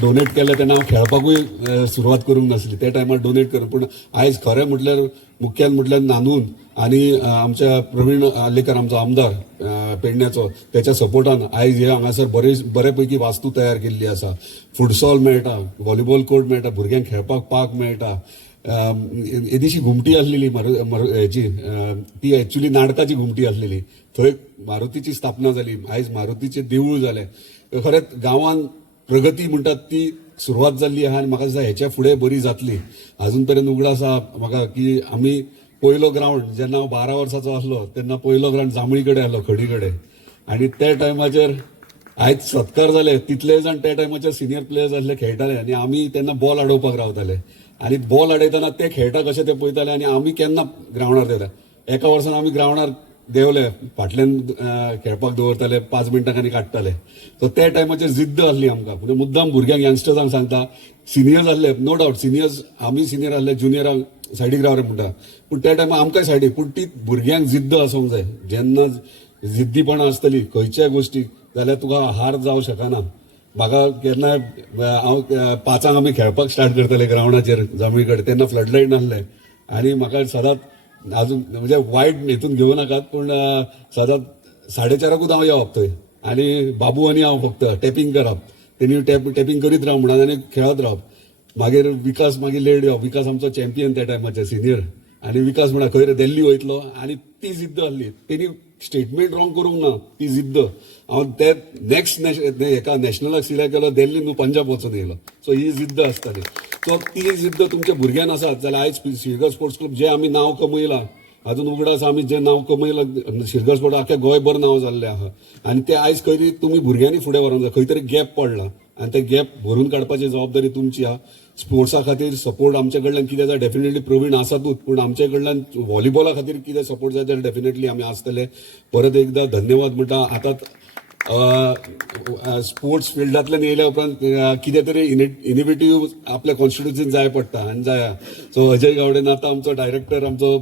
डोनेट केलें तेन्ना हांव खेळपाकूय सुरवात करूंक नासली त्या टायमार डोनेट करूं पूण आयज खरें म्हटल्यार मुख्यान म्हटल्यार नानून आनी आमच्या प्रवीण हल्लेकर आमचो आमदार पेडण्याचो त्याच्या सपोर्टान आयज हे हांगासर बरेपैकी वास्तू तयार केल्ली आसा फुटसॉल मेळटा व्हॉलीबॉल कोर्ट मेळटा भुरग्यांक खेळपाक पार्क मेळटा एदिशी घुमटी आसलेली हेची ती एक्चुली नाटकाची घुमटी आसलेली थंय मारुतीची स्थापना जाली आयज मारुतीचें देवूळ जालें खरेंच गांवांत प्रगती म्हणटात ती सुरवात जाल्ली आहा आनी म्हाका दिसता हेच्या फुडें बरी जातली अजून पर्यंत उगडास आसा म्हाका की आमी पयलो ग्रावंड जेन्ना हांव 12 वर्साचो आसलो तेन्ना पयलो ग्रावंड जांबळी कडेन आसलो खडी कडेन आनी त्या टायमाचेर आयज सत्कार जाले तितले जाण त्या टायमाचेर सिनियर प्लेयर्स आसले खेळटाले आनी आमी तेन्ना बॉल आडोवपाक रावताले आनी बॉल आडयतना ते खेळटा कशें ते पळयताले आनी आमी केन्ना ग्रावंडार देवले एका वर्सान आमी ग्रावंडार देवले फाटल्यान खेळपाक दवरताले 5 मिनटां आनी काडटाले सो त्या टायमाचेर जिद्द आसली आमकां म्हणजे मुद्दाम भुरग्यांक यंगस्टर्सांक सांगता सिनियर्स आसले नो डावट सिनियर्स आमी सिनियर आसले ज्युनियरांक सायडीक रावरे म्हणटा पूण त्या टायमार आमकांय सायडीक पूण ती भुरग्यांक जिद्द आसूंक जाय जेन्ना जिद्दीपणां आसतली खंयच्याय गोश्टीक जाल्यार तुका हार जावं शकना म्हाका केन्नाय हांव 5 आमी खेळपाक स्टार्ट करताले ग्रावंडाचेर जांबळी कडेन तेन्ना फ्लडलायट नासले आनी म्हाका सदांच अजून म्हणजे वायट हितून घेवं नाकात पूण सदांच 4:30 हांव येवप थंय आनी बाबू आनी हांव फक्त टॅपिंग करप तेणी टॅपिंग करीत राव म्हणून आनी खेळत रावप मागीर विकास मागीर लेट येवप विकास आमचो चॅम्पियन त्या टायमाचेर सिनियर आनी विकास म्हणा खंय रे दिल्ली वयतलो आनी ती जिद्द आहली तेणी स्टेटमेंट रॉंग करूंक ना ती जिद्द हांव ते नेक्स्ट एका नॅशनलाक सिलेक्ट केलो दिल्ली न्हू पंजाब वचून येयलो सो ही जिद्द आसताली सो ती जिद्द तुमच्या भुरग्यान आसात जाल्यार आयज शिरगांव स्पोर्ट्स क्लब जे आमी नांव कमयलां अजून उगडास आमी जे नांव कमयलां शिरगांव स्पोर्ट्स आख्या गोंयभर नांव जाल्लें आहा आनी ते आयज खंय तरी तुमी भुरग्यांनी फुडें व्हरूंक जाय खंय तरी गॅप पडला आनी ते गॅप भरून काडपाची जबाबदारी तुमची आहा स्पोर्ट्सा खातीर सपोर्ट आमचे कडल्यान कितें जाय डेफिनेटली प्रवीण आसातूच पूण आमचे कडल्यान व्हॉलीबॉला खातीर कितें सपोर्ट जाय जाल्यार डेफिनेटली आमी आसतले परत एकदां धन्यवाद म्हणटा आतां स्पोर्ट्स फिल्डांतल्यान येयल्या उपरांत कितें तरी इनिवेटिव्ह आपल्या कॉन्स्टिट्युन्सीन जाय पडटा आनी जाया सो अजय गावडेन आतां आमचो डायरेक्टर आमचो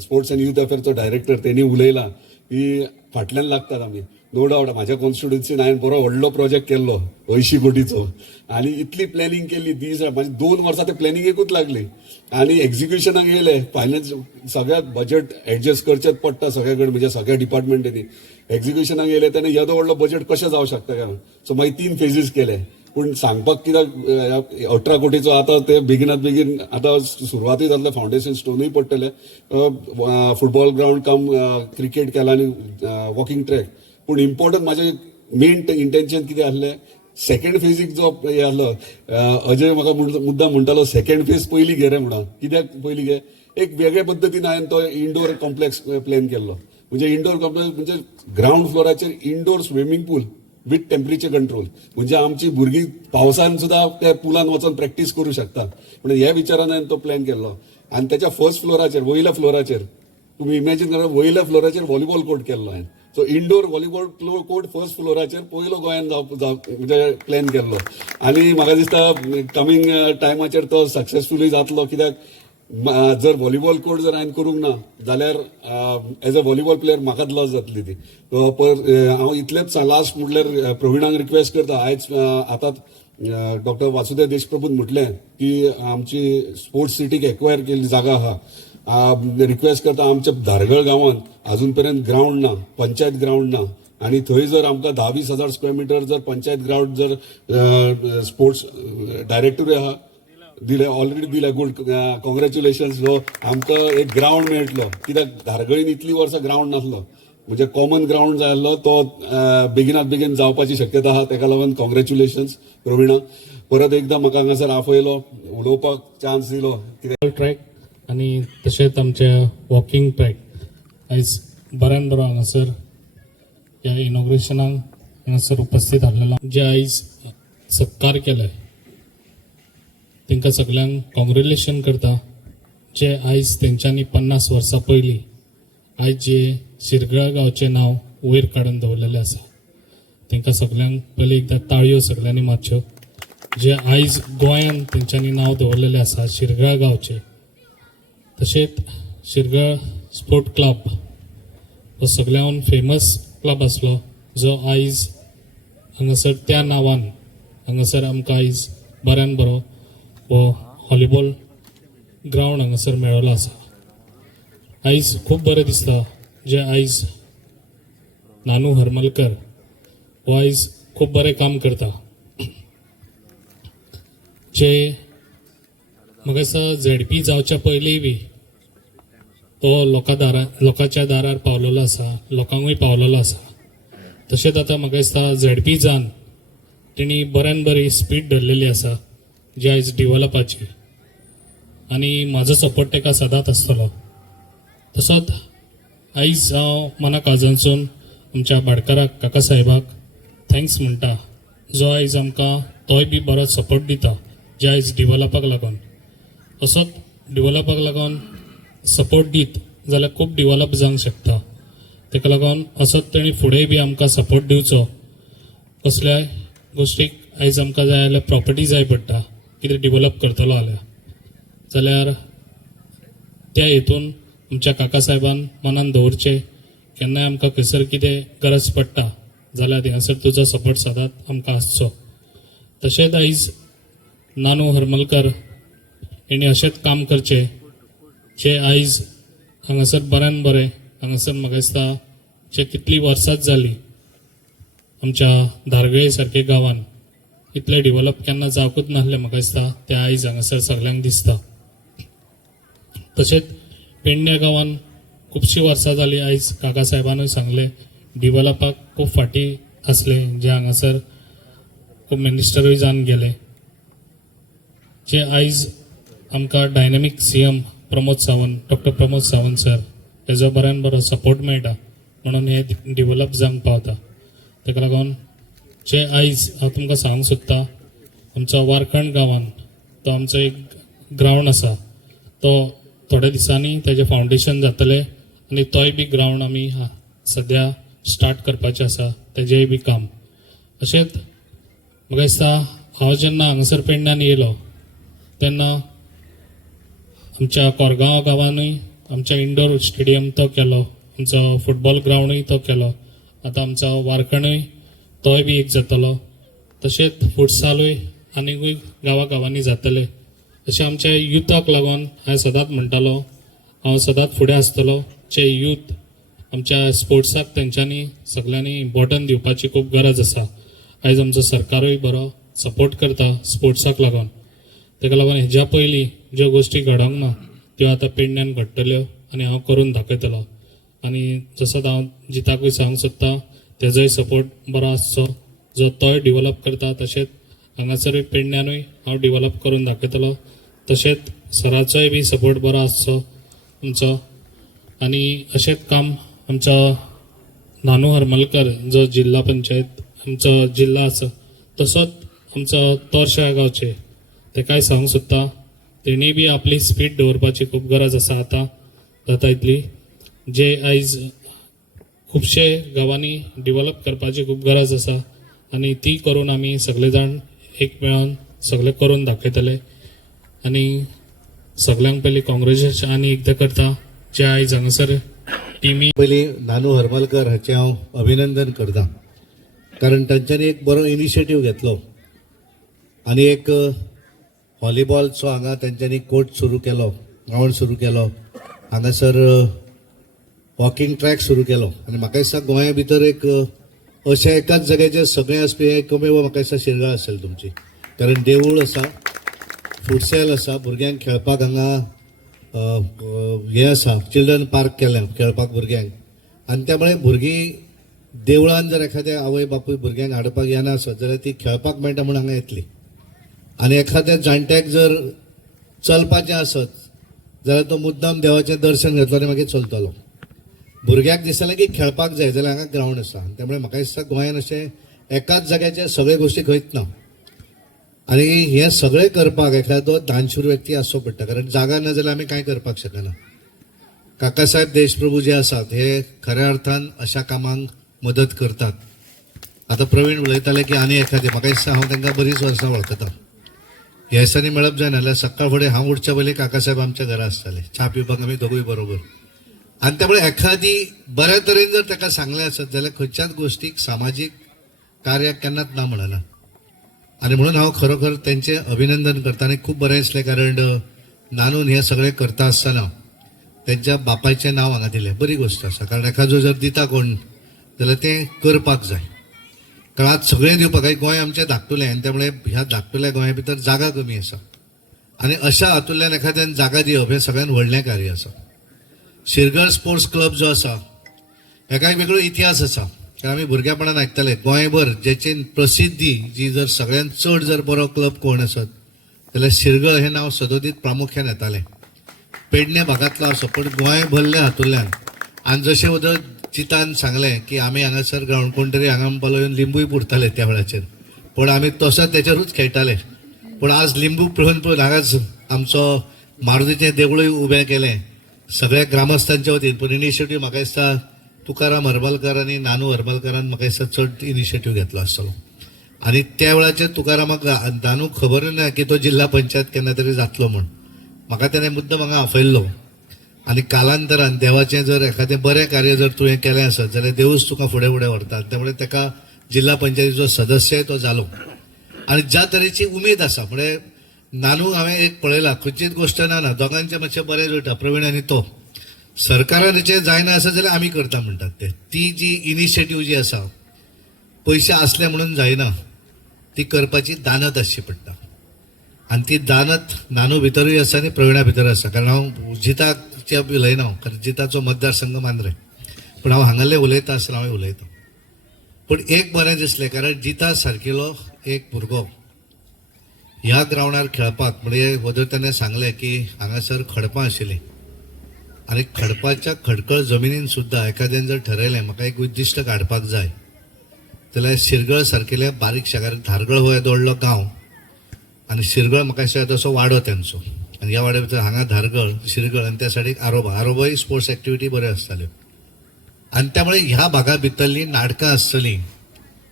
स्पोर्ट्स एंड यूथ अफेअर्सचो डायरेक्टर तेणी उलयला की फाटल्यान लागतात आमी नो डावट म्हाज्या कॉन्स्टिट्युन्सीन हांवें बरो व्हडलो प्रोजेक्ट केल्लो 80 कोटीचो आनी इतली प्लॅनिंग केल्ली म्हाजी 2 वर्सां ते प्लॅनिंगेकूच लागली आनी एक्झिक्युशनाक येयले फायनॅन्स सगळ्यात बजेट एडजस्ट करचेच पडटा सगळ्या कडेन म्हणजे सगळ्या डिपार्टमेंटांनी एक्झिक्युशनाक येयले तेन्ना येदो व्हडलो बजेट कशें जावं शकता काय सो मागीर 3 फेजीस केले पूण सांगपाक कित्याक 18 कोटीचो आतां ते बेगिनात बेगीन आतां सुरवाती जातले फावंडेशन स्टोनूय पडटले फुटबॉल ग्राउंड कम क्रिकेट केला आनी वॉकिंग ट्रॅक पूण इम्पॉर्टंट म्हाजें मेन इंटेन्शन कितें आसलें सेकंड फेजीक जो हे आहलो अजय म्हाका मुद्दाम म्हणटालो सेकंड फेज पयलीं घे रे म्हणून कित्याक पयलीं घे एक वेगळे पद्दतीन हांवें तो इंडोर कॉम्प्लेक्स प्लॅन केल्लो म्हणजे इंडोर कॉम्प्लेक्स म्हणजे ग्राउंड फ्लोराचेर indoor swimming pool with temperature control म्हणजे आमची भुरगीं पावसान सुद्दां त्या पुलान वचून प्रॅक्टीस करूं शकता म्हणजे ह्या विचारान हांवें तो प्लॅन केल्लो आनी त्याच्या फर्स्ट फ्लोराचेर वयल्या फ्लोराचेर तुम्ही इमॅजिन करा वयल्या फ्लोराचेर व्हॉलीबॉल कोर्ट केल्लो हांवें so indoor volleyball court first फ्लोराचेर पयलो गोंयान म्हणजे प्लॅन केल्लो आनी म्हाका दिसता कमींग टायमाचेर तो सक्सेसफुली जातलो कित्याक जर व्हॉलीबॉल कोर्ट जर हांवें करूंक ना जाल्यार एज अ व्हॉलीबॉल प्लेयर म्हाकाच लॉस जातली ती हांव इतलेंच लास्ट म्हटल्यार प्रवीणाक रिक्वेस्ट करता आयज आतांच डॉक्टर वासुदेव देशप्रभून म्हटलें की आमची स्पोर्ट्स सिटीक एक्वायर केल्ली जागा आहा रिक्वेस्ट करता आमच्या धारगळ गांवांत अजून पर्यंत ग्राउंड ना पंचायत ग्राउंड ना आणि थंय जर आमकां 10-20 हजार स्क्वेअर मिटर जर पंचायत ग्राउंड जर स्पोर्ट्स डायरेक्टरूय आहा दिले ऑलरेडी दिले गुड कॉंग्रॅच्युलेशन्स सो आमकां एक ग्राउंड मेळटलो कित्याक धारगळीन इतली वर्सां ग्राउंड नासलो म्हणजे कॉमन ग्राउंड जाय आसलो तो बेगिनात बेगीन जावपाची शक्यता आहा ताका लागून कॉंग्रॅच्युलेशन्स प्रवीणा परत एकदां म्हाका हांगासर आफयलो उलोवपाक चान्स दिलो कित्याक ट्रॅक आणि तशेंच आमचे वॉकिंग ट्रॅक आयज बऱ्यान बरो हांगासर ह्या इनॉग्रेशनाक हांगासर उपस्थित आसलेलो जे आयज सत्कार केले तांकां सगळ्यांक कॉंग्रॅच्युलेशन करता जे आयज तेंच्यांनी 50 वर्सां पयलीं आयज जे शिरगांव गांवचें नांव वयर काडून दवरलेलें आसा तांकां सगळ्यांक पयलीं एकदां ताळयो सगळ्यांनी मारच्यो जे आयज गोंयान तेंच्यांनी नांव दवरलेलें आसा शिरगांव गांवचें तशेंच शिरगांव स्पोर्ट क्लब हो सगळ्यान फेमस क्लब आसलो जो आयज हांगासर त्या नांवान हांगासर आमकां आयज बऱ्यान बरो हो व्हॉलीबॉल ग्राउंड हांगासर मेळ्ळो आसा आयज खूब बरें दिसता जे आयज नानू हरमलकर हो आयज खूब बरें काम करता जे म्हाका दिसता झेडपी जावच्या पयलीं बी तो लोकांच्या दारार पावलेलो आसा लोकांकूय पावलेलो आसा तशेंच आतां म्हाका दिसता झेडपी जावन तेणी बऱ्यान बरी स्पीड धरलेली आसा जी आयज डिवेलपाची आनी म्हाजो सपोर्ट ताका सदांच आसतलो तसोच आयज हांव मना काळजांतसून आमच्या भाटकाराक काका साहेबाक थँक्स म्हणटा जो आयज आमकां तोय बी बरो सपोर्ट दिता जे आयज डिवेलपाक लागून असोच डिवेलपाक लागून सपोर्ट दीत जाल्यार खूब डिवेलप जावंक शकता ताका लागून असोच तेणी फुडेंय बी आमकां सपोर्ट दिवचो कसल्याय गोश्टीक आयज आमकां जाय जाल्यार प्रॉपर्टी जाय पडटा कितें डिवेलप करतलो जाल्यार त्या हेतून आमच्या काका साहेबान मनान दवरचें केन्नाय आमकां खंयसर कितें गरज पडटा जाल्यार थिंगासर तुजो सपोर्ट सदांच आमकां आसचो तशेंच आयज नानू हरमलकर हेणी अशेंच काम करचें जे आयज हांगासर बऱ्यान बरें हांगासर म्हाका दिसता जे कितलीं वर्सांच जालीं आमच्या धारगळे सारके गांवान इतलें डिवेलप केन्ना जावंकूच नासलें म्हाका दिसता तें आयज हांगासर सगळ्यांक दिसता तशेंच पेडण्या गांवान खुबशीं वर्सां जालीं आयज काका साहेबानूय सांगलें डिवेलपाक खूब फाटी आसले जे हांगासर खूब मिनिस्टरूय जावन गेले जे आयज आमकां dynamic CM doctor Pramod Sawant sir हेजो बऱ्यान बरो सपोर्ट मेळटा म्हणून हे डिवेलप जावंक पावता ताका लागून जे आयज हांव तुमकां सांगूंक सोदता आमच्या वारखंड गांवांत तो आमचो एक ग्रावंड आसा तो थोड्या दिसांनी तेजें फावंडेशन जातलें आनी तोय बी ग्रावंड आमी सद्या स्टार्ट करपाचें आसा तेजेंय बी काम अशेंच म्हाका दिसता हांव जेन्ना हांगासर पेडण्यान येयलो तेन्ना आमच्या कोरगांव गांवांनूय आमच्या इंडोर स्टेडियम तो केलो आमचो फुटबॉल ग्रावंडूय तो केलो आतां आमचो वारखंडूय तोय बी एक जातलो तशेंच फुटसालूय आनीकूय गांवांनी जातले अशें आमच्या युथाक लागून हांवें सदांच म्हणटालो हांव सदांच फुडें आसतलो जे यूथ आमच्या स्पोर्ट्साक तेंच्यांनी सगळ्यांनी इम्पॉर्टन्स दिवपाची खूब गरज आसा आयज आमचो सरकारूय बरो सपोर्ट करता स्पोर्ट्साक लागून ताका लागून हेज्या पयलीं ज्यो गोश्टी घडोंक ना त्यो आतां पेडण्यान घडटल्यो आनी हांव करून दाखयतलो आनी जसो हांव जिताकूय सांगूंक सोदता तेजोय सपोर्ट बरो आसचो जो तोय डिवेलप करता तशेंच हांगासरूय पेडण्यानूय हांव डिवेलप करून दाखयतलो तशेंच सराचोय बी सपोर्ट बरो आसचो आमचो आनी अशेंच काम आमचो नानू हरमलकर जो जिल्हा पंचायत आमचो जिल्हा आसा तसोच आमचो तोरशा गांवचे ताकाय सांगूंक सोदता तेणी बी आपली स्पीड दवरपाची खूब गरज आसा आतां जाता इतली जे आयज खुबशे गांवांनी डिवेलप करपाची खूब गरज आसा आनी ती करून आमी सगळे जाण एक मेळोन सगळे करून दाखयतले आनी सगळ्यांक पयलीं कॉंग्रॅच्युलेशन आनी एकदां करता जे आयज हांगासर टिमी पयलीं नानू हरमलकर हाचें हांव अभिनंदन करतां कारण तांच्यांनी एक बरो इनिशिएटीव घेतलो आनी एक व्हॉलीबॉलचो हांगा तेंच्यांनी कोर्ट सुरू केलो ग्रावंड सुरू केलो हांगासर वॉकिंग ट्रॅक सुरू केलो आनी म्हाका दिसता गोंया भितर एक अशें एकाच जाग्याचेर सगळें आसपी एकमेव म्हाका दिसता शिरगाळ आसतली तुमची कारण देवूळ आसा फुटसॅल आसा भुरग्यांक खेळपाक हांगा हें आसा चिल्ड्रन पार्क केलें खेळपाक भुरग्यांक आनी त्यामुळे भुरगीं देवळान जर एखाद्या आवय बापूय भुरग्यांक हाडपाक येना आसत जाल्यार ती खेळपाक मेळटा म्हूण हांगा येतली आनी एखाद्या जाणट्याक जर चलपाचें आसत जाल्यार तो मुद्दाम देवाचें दर्शन घेतलो आनी मागीर चलतलो भुरग्याक दिसतालें की खेळपाक जाय जाल्यार हांगा ग्रावंड आसा त्यामुळे म्हाका दिसता गोंयान अशें एकाच जाग्याचेर सगळे गोश्टी खंयच ना आनी हे सगळें करपाक एखादो दानशूर व्यक्ती आसचो पडटा कारण जागा ना जाल्यार आमी कांय करपाक शकना काकासाहेब देशप्रभू जे आसात हे खऱ्या अर्थान अशा कामांक मदत करतात आतां प्रवीण उलयताले की आनी एखादे म्हाका दिसता हांव तांकां बरीच वर्सां वळखता ह्या दिसांनी मेळप जायना जाल्यार सकाळ फुडें हांव उठच्या पयलीं काकासाहेब आमच्या घरा आसताले च्या पिवपाक आमी दोगूय बरोबर आनी त्यामुळे एखादी बऱ्या तरेन जर ताका सांगलें आसत जाल्यार खंयच्याच गोश्टीक सामाजीक कार्याक केन्नाच ना म्हणना आनी म्हणून हांव खरोखर तेंचें अभिनंदन करता आनी खूब बरें दिसलें कारण नानून हें सगळें करता आसतना तेंच्या बापायचें नांव हांगा दिलें बरी गोश्ट आसा कारण एखादो जर दिता कोण जाल्यार तें करपाक जाय कारण आज सगळें दिवपाक गोंय आमचें धाकटुलें आनी त्यामुळे ह्या धाकटुल्या गोंया भितर जागा कमी आसा आनी अशा हातूंतल्यान एखाद्यान जागा दिवप हें सगळ्यान व्हडलें कार्य आसा शिरगाळ स्पोर्ट्स क्लब जो आसा हेका एक वेगळो इतिहास आसा कारण आमी भुरगेपणान आयकताले गोंयभर जेची प्रसिद्धी जी जर सगळ्यान चड जर बरो क्लब कोण आसत जाल्यार शिरगाळ हें नांव सदोदीत प्रामुख्यान येतालें पेडणे भागांतलो आसो पण गोंय भरल्या हातूंतल्यान आनी जशें उदक चितान सांगलें की आमी हांगासर ग्रावंड कोण तरी हांगा म्हणपालो येवन लिंबूय पुरताले त्या वेळाचेर पण आमी तसोच तेचेरूच खेळटाले पण आज लिंबू पळोवन पळोवन हांगाच आमचो मारुतीचें देवूळय उबें केलें सगळ्या ग्रामस्थांच्या वतीन पूण इनिशिएटीव म्हाका दिसता तुकाराम हरमलकर आनी नानू हरमलकरान म्हाका दिसता चड इनिशिएटीव घेतलो आसतलो आनी त्या वेळाचेर तुकारामाक नानू खबरूय ना की तो जिल्हा पंचायत केन्ना तरी जातलो म्हूण म्हाका तेणें मुद्दम हांगा आपयल्लो आनी कालांतरान देवाचें जर एखादें बरें कार्य जर तुवें केलें आसत जाल्यार देवूच तुका फुडें फुडें व्हरता त्यामुळे ताका जिल्हा पंचायतीचो सदस्यय तो जालो आनी ज्या तरेची उमेद आसा म्हणजे नानू हांवें एक पळयलां खंयचीच गोश्ट ना दोगांचें मातशें बरें जुळटा प्रवीण आनी तो सरकारान हेचें जायना आसा जाल्यार आमी करता म्हणटात ते ती जी इनिशिएटीव जी आसा पयशे आसले म्हणून जायना ती करपाची दानत आसची पडटा आनी ती दानत नानू भितरूय आसा आनी प्रवीणा भितर आसा कारण हांव जिताक पक्षाचे उलयना कारण जिताचो मतदारसंघ मांद्रे पण हांव हांगाले उलयता आसतना हांव उलयतां पण एक बरें दिसलें कारण जिता सारकेलो एक भुरगो ह्या ग्रावंडार खेळपाक म्हणजे वदर ताणें सांगलें की हांगासर खडपां आशिल्लीं आनी खडपाच्या खडकळ जमिनीन सुद्दां एखाद्यान जर ठरयलें म्हाका एक उद्दिश्ट काडपाक जाय जाल्यार शिरगळ सारकेल्या बारीक शारार धारगळ हो येदो व्हडलो गांव आनी शिरगळ म्हाका दिसता तसो वाडो तेंचो आनी ह्या वाड्या भितर हांगा धारगळ शिरगळ आनी त्या सायडीक आरोबाय स्पोर्ट्स एक्टिविटी बऱ्यो आसताल्यो आनी त्यामुळे ह्या भागा भितरलीं नाटकां आसतलीं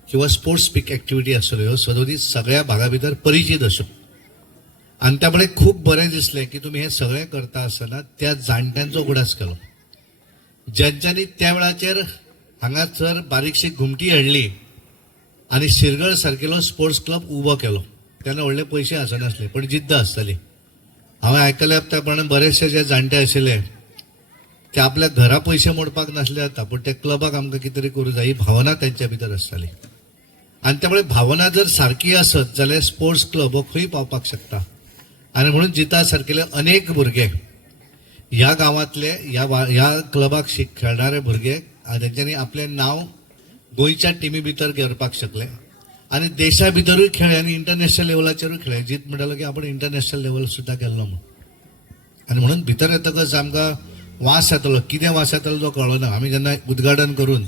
किंवा स्पोर्ट्स स्पीक एक्टिविटी आसतल्यो ह्यो सदोदीत सगळ्या भागा भितर परिचीत अश्यो आनी त्यामुळे खूब बरें दिसलें की तुमी हें सगळें करता आसतना त्या जाणट्यांचो उगडास केलो ज्यांच्यांनी त्या वेळाचेर हांगासर बारीकशी घुमटी हाडली आनी शिरगळ सारकेलो स्पोर्ट्स क्लब उबो केलो तेन्ना व्हडले पयशे आसनासले पण जिद्द आसताली हांवें आयकलें त्या प्रमाणे बरेचशे जे जाणटे आशिल्ले ते आपल्या घरा पयशे मोडपाक नासले जाता पण त्या क्लबाक आमकां कितें तरी करूं जाय ही भावना तेंच्या भितर आसताली आनी त्यामुळे भावना जर सारकी आसत जाल्यार स्पोर्ट्स क्लब हो खंय पावपाक शकता आनी म्हणून जिता सारकेले अनेक भुरगे ह्या गांवांतले ह्या क्लबाक खेळणारे भुरगे तेंच्यांनी आपलें नांव गोंयच्या टिमी भितर करपाक शकले आनी देशा भितरूय खेळ्ळे आनी इंटरनॅशनल लेवलाचेरूय खेळ्ळे जीत म्हणटालो की आपण इंटरनॅशनल लेवल सुद्दां केल्लो म्हणून आनी म्हणून भितर येतकच आमकां वास येतलो कितें वास येतलो तो कळना आमी जेन्ना उद्घाटन करून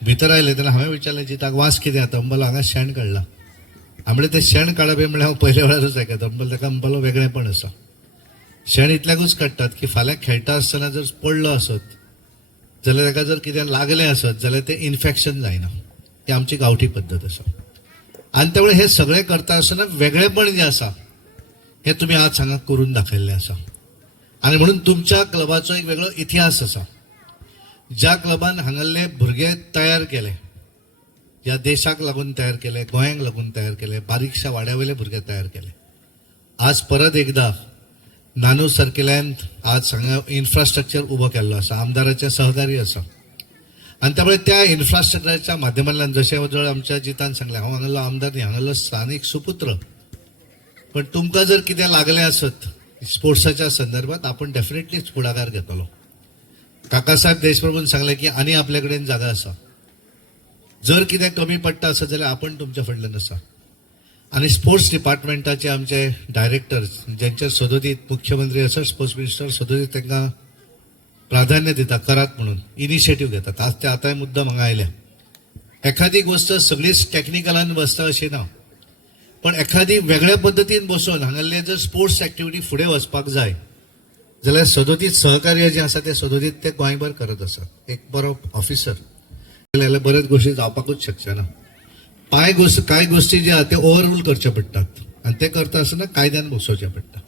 भितर आयले तेन्ना हांवें विचारलें जिताक वास कितें येता म्हणपाक हांगा शेण काडला आमळे ते शेण काडप हे म्हळ्यार हांव पयल्या वेळारूच आयकता म्हणपाक ताका म्हणपालो वेगळेपण आसा शेण इतल्याकूच काडटात की फाल्यां खेळटा आसतना जर पडलो आसत जाल्यार ताका जर कितें लागलें आसत जाल्यार तें इन्फेक्शन जायना ही आमची गांवठी पद्दत आसा आनी त्यामुळे हे सगळें करता आसतना वेगळेपण जें आसा हें तुमी आज हांगा करून दाखयल्लें आसा आनी म्हणून तुमच्या क्लबाचो एक वेगळो इतिहास आसा ज्या क्लबान हांगासले भुरगे तयार केले ह्या देशाक लागून तयार केले गोंयांक लागून तयार केले बारीकशा वाड्यावयले भुरगे तयार केले आज परत एकदा नानू सारकेल्यान आज हांगा इन्फ्रास्ट्रक्चर उबो केल्लो आसा आमदाराचें सहकार्य आसा आनी त्यामुळे त्या इन्फ्रास्ट्रक्चराच्या माध्यमांतल्यान जशें जर आमच्या जितान सांगलें हांव हांगालो आमदार न्ही हांगालो स्थानीक सुपुत्र पण तुमकां जर कितें लागलें आसत स्पोर्ट्साच्या संदर्भात आपण डेफिनेटलीच पुढाकार घेतलो काकासाहेब देशप्रभून सांगले की आनी आपल्या कडेन जागा आसा जर कितें कमी पडटा आसत जाल्यार आपण तुमच्या फुडल्यान आसा आनी स्पोर्ट्स डिपार्टमेंटाचे आमचे डायरेक्टर ज्यांचे सदोदीत मुख्यमंत्री आसा स्पोर्ट्स मिनिस्टर सदोदीत तांकां प्राधान्य दिता करात म्हणून इनिशिएटीव घेतात आज ते आतांय मुद्दम हांगा आयल्या एखादी गोष्ट सगळीच टॅक्निकलान बसता अशी ना पण एखादी वेगळ्या पद्दतीन बसून हांगासले जर स्पोर्ट्स एक्टिविटी फुडें वचपाक जाय जाल्यार सदोदीत सहकार्य जें आसा तें सदोदीत ते गोंयभर करत आसात एक बरो ऑफिसर जाल्यार बरेच गोश्टी जावपाकूच शकचे ना कांय गोश्टी जे आहा ते ओवररूल करचे पडटात आनी ते करता आसतना कायद्यान बसोवचे पडटा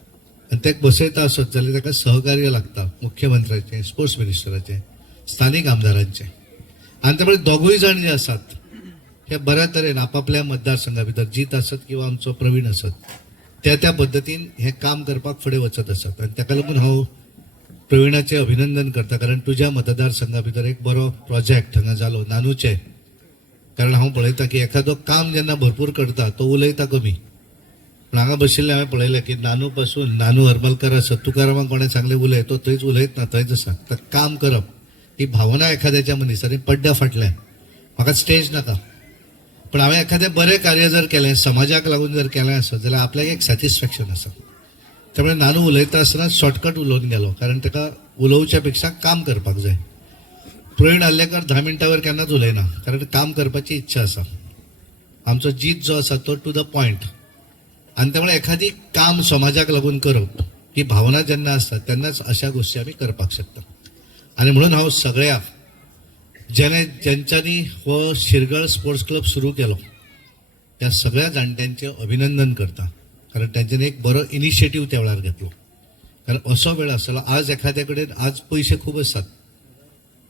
आनी ते बसयता आसत जाल्यार ताका सहकार्य लागता मुख्यमंत्र्याचें स्पोर्ट्स मिनिस्टराचें स्थानीक आमदारांचें आनी त्यामुळे दोगूय जाण जे आसात हे बऱ्या तरेन आपापल्या मतदारसंघा भितर जीत आसत किंवा आमचो प्रवीण आसत त्या पद्दतीन हे काम करपाक फुडें वचत आसात आनी ताका लागून हांव प्रवीणाचें अभिनंदन करता कारण तुज्या मतदारसंघा भितर एक बरो प्रोजेक्ट हांगा जालो नानूचे कारण हांव पळयता की एखादो काम जेन्ना भरपूर करता तो उलयता कमी पण हांगा बशिल्ले हांवें पळयलें की नानू पासून नानू हरमलकर आसत तुकारामाक कोणें सांगलें उलय तो थंयच उलयत ना थंयच आसा तर काम करप ही भावना एखाद्याच्या मनीसांनी पड्ड्या फाटल्यान म्हाका स्टेज नाका पण हांवें एखादें बरें कार्य जर केलें समाजाक लागून जर केलें आसत जाल्यार आपल्याक एक सॅटिस्फॅक्शन आसा त्यामुळे नानू उलयता आसतना शॉर्टकट उलोवन गेलो कारण ताका उलोवच्या पेक्षा काम करपाक जाय प्रवीण आल्लेकर 10 मिनटांवर केन्नाच उलयना कारण काम करपाची इच्छा आसा आमचो जीत जो आसा तो टू द पॉयंट आनी त्यामुळे एखादी काम समाजाक लागून करप ही भावना जेन्ना आसता तेन्नाच अशा गोष्टी आमी करपाक शकता आनी म्हणून हांव सगळ्याक ज्यांच्यांनी हो शिरगळ स्पोर्ट्स क्लब सुरू केलो त्या सगळ्या जाणट्यांचे अभिनंदन करता कारण त्यांच्यानी एक बरो इनिशिएटीव त्या वेळार घेतलो कारण असो वेळ आसलो आज एखाद्या कडेन आज पयशे खूब आसात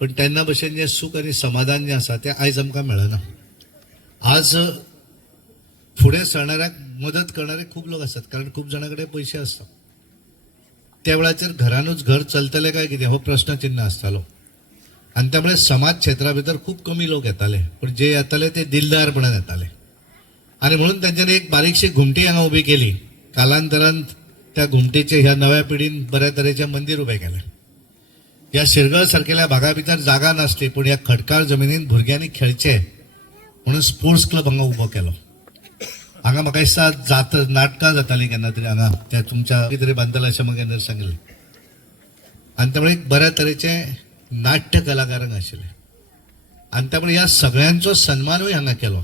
पण तेन्ना भशेन जें सूख आनी समाधान जें आसा तें आयज आमकां मेळना आज फुडें सरणाऱ्याक मदत करणारे खूब लोक आसात कारण खूब जाणां कडेन पयशे आसतात त्या वेळाचेर घरानूच घर चलतले काय कितें हो प्रश्न चिन्ह आसतालो आनी त्यामुळे समाज क्षेत्रा भितर खूब कमी लोक येताले पण जे येताले ते दिलदारपणान येताले आनी म्हणून तेंच्यांनी एक बारीकशी घुमटी हांगा उबी केली कालांतरान त्या घुमटीचे ह्या नव्या पिढीन बऱ्या तरेचें मंदीर उबें केलें ह्या शिरगळ सारकेल्या भागा भितर जागा नासली, पूण ह्या खडकाळ जमिनीन भुरग्यांनी खेळचे म्हणून स्पोर्ट्स क्लब हांगा उबो केलो. हांगा म्हाका दिसता नाटकां जातालीं केन्ना तरी हांगा त्या तुमच्या कितें तरी बांदतले अशें म्हाका केन्ना सांगलें. आनी त्यामुळे एक बऱ्या तरेचे नाट्य कलाकार हांगा आशिल्ले. आनी त्यामुळे ह्या सगळ्यांचो सन्मानूय हांगा केलो.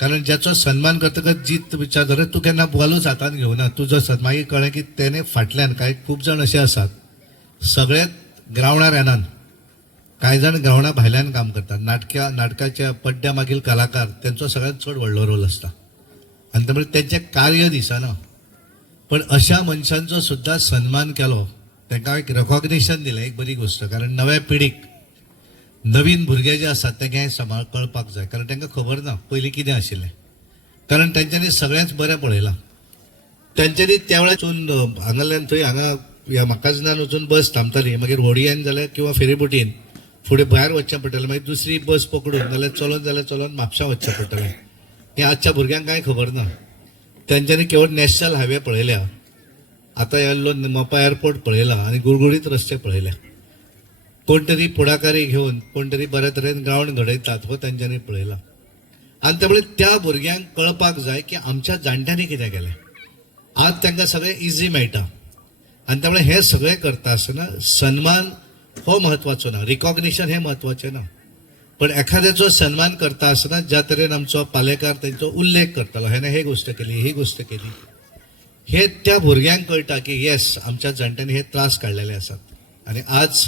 कारण ज्याचो सन्मान करतकच जीत विचार धर तूं केन्ना बॉलूच हातान घेवना, तुजो मागीर कळ्ळें की तेणे फाटल्यान कांय खूब जाण अशे आसात सगळे ग्रावंडार येनात, कांय जाण ग्रावंडा भायल्यान काम करतात. नाटकाच्या पड्ड्या मागील कलाकार तेंचो सगळ्यांत चड व्हडलो रोल आसता आनी त्यामुळे तेंचें कार्य दिसना. पण अशा मनशांचो सुद्दां सन्मान केलो, तांकां एक रेकॉग्निशन दिलें, एक बरी गोष्ट. कारण नव्या पिढीक नवीन भुरगे जे आसात तेंकां हें सांबाळ कळपाक जाय. कारण तांकां खबर ना पयलीं कितें आशिल्लें. कारण तेंच्यांनी सगळ्यांच बरें पळयलां. तेंच्यांनी त्या वेळाचून हांगाल्यान थंय हांगा ह्या म्हाकाजनान वचून बस थांबताली, मागीर होडयेन जाल्यार किंवा फेरीबोटीन फुडें भायर वचचें पडटलें, मागीर दुसरी बस पकडून जाल्यार चलोन म्हापशां वचचें पडटलें. हें आजच्या भुरग्यांक कांय खबर ना. तेंच्यांनी केवळ नॅशनल हायवे पळयल्या, आतां येल्लो मोपा एअरपोर्ट पळयला आनी गुळगुळीत रस्ते पळयले. कोण तरी फुडाकारी घेवन कोण तरी बऱ्या तरेन ग्रावंड घडयतात हो तेंच्यांनी पळयला. आनी त्यामुळे त्या भुरग्यांक कळपाक जाय की आमच्या जाणट्यांनी कितें केलें. आज तांकां सगळें इजी मेळटा आनी त्यामुळे हें सगळें करता आसतना सन्मान हो म्हत्वाचो ना, रिकॉग्निशन हें म्हत्वाचें ना. पण एखाद्याचो सन्मान करता आसतना ज्या तरेन आमचो पालेकार तेंचो उल्लेख करतालो, हेणें हे गोश्ट केली, ही गोश्ट केली, हे त्या भुरग्यांक कळटा की येस आमच्या जाणट्यांनी हे त्रास काडलेले आसात. आनी आज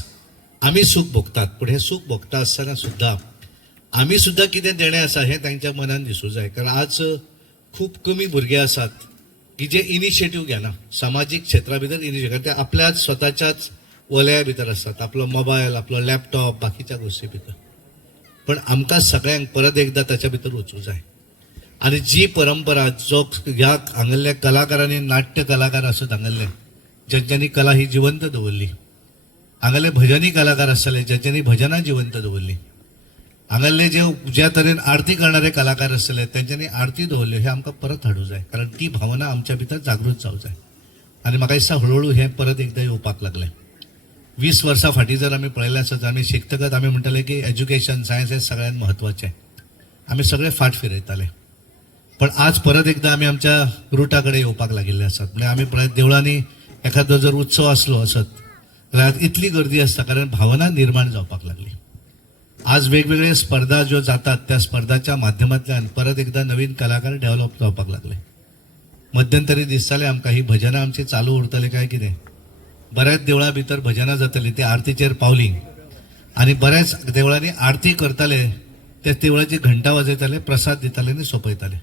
आमी सूख भोगतात, पूण हें सूख भोगता आसतना सुद्दां आमी सुद्दां कितें देणें आसा हें तांच्या मनान दिसूं जाय. कारण आज खूब कमी भुरगे आसात की जे इनिशिएटीव घेना सामाजीक क्षेत्रा भितर. इनिशिएटीव ते आपल्याच स्वताच्याच वलया भितर आसतात, आपलो मोबायल, आपलो लॅपटॉप, बाकीच्या गोश्टी भितर. पण आमकां सगळ्यांक परत एकदां ताच्या भितर वचूं जाय. आनी जी परंपरा जो ह्या हांगल्ल्या कलाकारांनी नाट्य कलाकार आसत हांगल्ले ज्यांच्यांनी कला ही जिवंत दवरली, हांगले भजनी कलाकार आसतले ज्यांच्यांनी भजनां जिवंत दवरली, हांगल्ले ज्या तरेन आरती करणारे कलाकार आसतले तेंच्यांनी आरती दवरल्यो, हे आमकां परत हाडूं जाय. कारण ती भावना आमच्या भितर जागृत जावं जाय. आनी म्हाका दिसता हळूहळू हें परत एकदां येवपाक लागलें. 20 वर्सां फाटीं जर आमी पळयलें आसत, आमी शिकतकच आमी म्हणटाले की एज्युकेशन सायन्स हें सगळ्यांत म्हत्वाचें, आमी सगळे फाट फिरयताले. पण आज परत एकदां आमी आमच्या रुटा कडेन येवपाक लागिल्ले आसात. म्हणजे आमी पळयत देवळांनी एखादो जर उत्सव आसलो आसत जाल्यार इतली गर्दी आसता कारण भावना निर्माण जावपाक लागली. आज वेगवेगळे स्पर्धा ज्यो जातात त्या स्पर्धाच्या माध्यमांतल्यान परत एकदा नवीन कलाकार डेव्हलप जावपाक लागले. मध्यंतरी दिसतालें आमकां ही भजनां आमची चालू उरतली काय कितें. बऱ्याच देवळां भितर भजनां जातलीं, ती आरतीचेर पावलीं आनी बऱ्याच देवळांनी आरती करताले, त्या देवळाची घंटा वाजयताले, प्रसाद दिताले आनी सोंपयताले.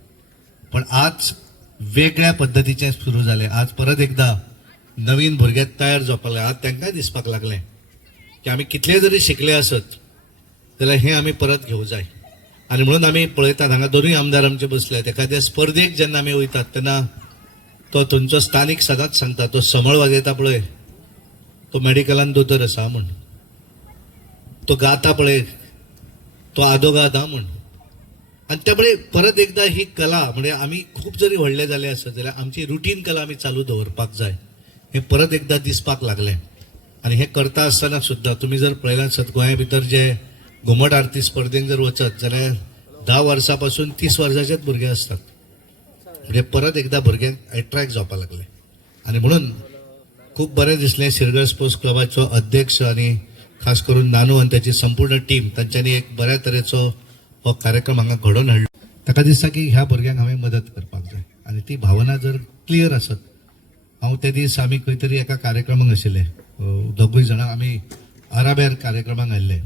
पण आज वेगळ्या पद्दतीचें सुरू जालें. आज परत एकदा नवीन भुरगे तयार जावपाक लागले. आज तांकांय दिसपाक लागलें की आमी कितले जरी शिकले आसत जाल्यार हें आमी परत घेवं जाय. आनी म्हणून आमी पळयतात हांगा दोनूय आमदार आमचे बसल्यात. एखाद्या स्पर्धेक जेन्ना आमी वयतात तेन्ना तो थंयचो स्थानीक सदांच सांगता, तो समळ वाजयता पळय तो मेडिकलान दोतोर आसा म्हूण, तो गाता पळय तो आदोगाद हा म्हूण. आनी त्यामुळे परत एकदा ही कला म्हणजे आमी खूब जरी व्हडले जाले आसत जाल्यार आमची रुटीन कला आमी चालू दवरपाक जाय, हें परत एकदा दिसपाक लागलें. आनी हें करता आसतना सुद्दां तुमी जर पळयलें आसत गोंया भितर जे घुमट आरती स्पर्धेक जर वचत जाल्यार 10 वर्सां पासून 30 वर्सांचेच भुरगे आसतात. म्हणजे परत एकदा भुरग्यांक एट्रॅक्ट जावपाक लागले. आनी म्हणून खूब बरें दिसलें शिरगळ स्पोर्ट्स क्लबाचो अध्यक्ष आनी खास करून नानू आनी ताची संपूर्ण टीम तांच्यांनी एक बऱ्या तरेचो हो कार्यक्रम हांगा घडोवन हाडलो. ताका दिसता की ह्या भुरग्यांक हांवें मदत करपाक जाय आनी ती भावना जर क्लियर आसत. हांव ते दीस आमी खंय तरी एका कार्यक्रमाक आशिल्ले, दोगूय जाणां आमी आराबेर कार्यक्रमाक आयिल्ले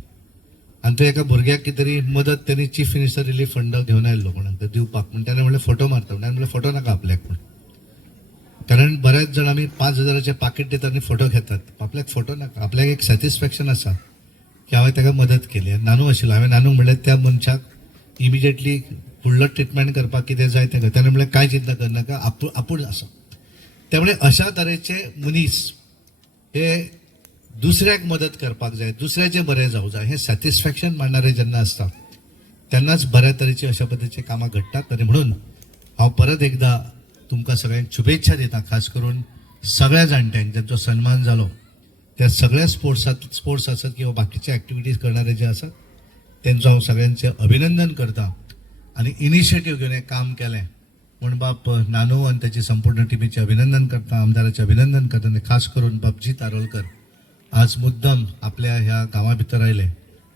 आनी थंय एका भुरग्याक कितें तरी मदत त्यांनी चीफ मिनिस्टर रिलीफ फंड घेवन आयिल्लो कोणाक ते दिवपाक. म्हण ताणें म्हणलें फोटो मारता, म्हणलें फोटो नाका आपल्याक म्हण. कारण बरेच जण आमी 5,000चे पाकीट दितात आनी फोटो घेतात, आपल्याक फोटो नाका. आपल्याक एक सॅटिस्फॅक्शन आसा की हांवें ताका मदत केली. नानू आशिल्लो, हांवें नानूक म्हणलें त्या मनशाक इमिजिएटली फुडलो ट्रिटमेंट करपाक कितें जाय तें ताणें म्हणलें कांय चिंता करनाका, आपूण आसा. त्यामुळे अशा तरेचे मनीस हे दुसऱ्याक मदत करपाक जाय, दुसऱ्याचें बरें जावं जाय, हें सॅटिस्फॅक्शन मांडणारे जेन्ना आसता तेन्नाच बऱ्या तरेची अशा पद्दतीची कामां घडटात. आनी म्हणून हांव परत एकदा तुमकां सगळ्यांक शुभेच्छा दिता, खास करून सगळ्या जाणट्यांक ज्यांचो सन्मान जालो त्या सगळ्या स्पोर्ट्स असत किंवा बाकीचे ॲक्टिव्हिटीज करणारे जे असतात त्यांचं हांव सगळ्यांचे अभिनंदन करता आणि इनिशिएटीव घेऊन हें काम केलें म्हण बाप नानू आणि त्याची संपूर्ण टिमीचे अभिनंदन करता, आमदाराचे अभिनंदन करता आणि खास करून बापजी तारोलकर आज मुद्दम आपल्या ह्या गांवा भितर आयले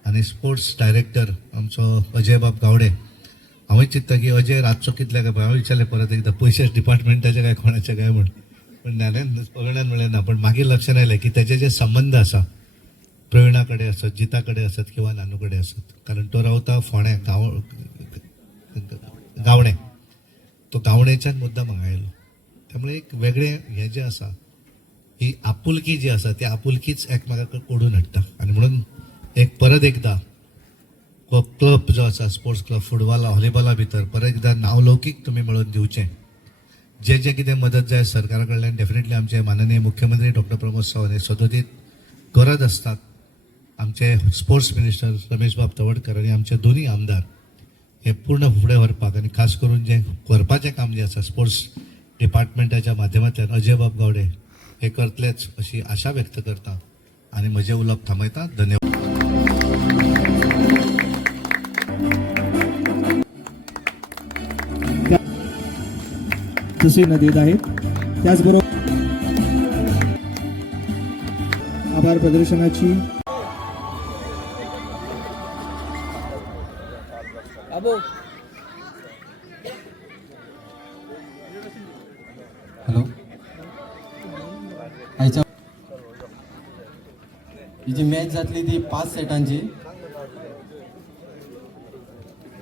आणि स्पोर्ट्स डायरेक्टर आमचो अजय बाब गावडे हांवूय चिंतता की अजय रातचो कितले काय हांव विचारलें परत एकदा पयशे डिपार्टमेंटाचे काय कोणाचे काय म्हण पण ज्ञानेन पगड्यान म्हणलें ना पण मागीर लक्षात आयलें की त्याचे जे संबंध आसा प्रवीणा कडेन आसत, जिता कडेन आसत किंवा नानू कडेन आसत कारण तो रावता फोंड्या गावणे तो गावणेच्यान मुद्दाम हांगा आयलो त्यामुळे एक वेगळें हें जें आसा ही आपुलकी जी आसा ती आपुलकीच एकमेकाक ओडून हाडटा आणि म्हणून एक परत एकदा क्लब जो आसा स्पोर्ट्स क्लब फुटबॉला व्हॉलीबॉला भितर परत एकदा नावलौकीक तुमी मेळोवन दिवचें जे जे कितें मदत जाय सरकारा कडल्यान डेफिनेटली आमचे माननीय मुख्यमंत्री डॉक्टर प्रमोद सावंत हे सदोदीत करत असतात आमचे स्पोर्ट्स मिनिस्टर रमेश बाब तवडकर आणि आमचे दोन्ही आमदार हे पूर्ण फुडें व्हरपाक आणि खास करून जे करपाचें काम जे आसा स्पोर्ट्स डिपार्टमेंटाच्या माध्यमांतल्यान अजय बाब गावडे हे करतलेच अशी आशा व्यक्त करता आणि म्हजें उलोवप थांबयता. धन्यवाद. सूचना देत आहेत. त्याचबरोबर आभार प्रदर्शनाची हॅलो आयच्या ही जी मॅच जातली ती 5 सेटांची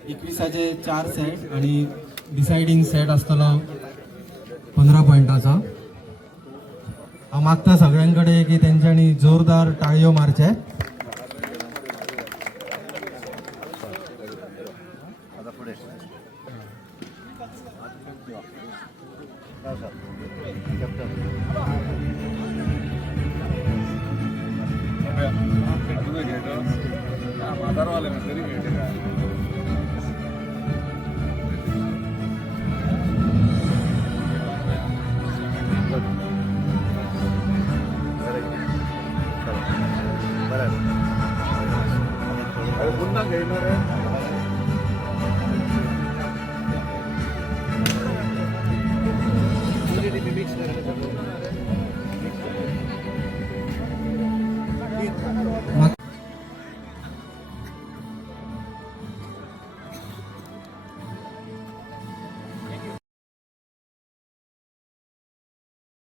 21चे 4 सेट आणि डिसायडिंग सेट आसतलो 15 पॉयंटाचा. हांव मागता सगळ्यांकडे की तेंच्यांनी जोरदार टाळयो मारचे. पुन्हा घेणार आहे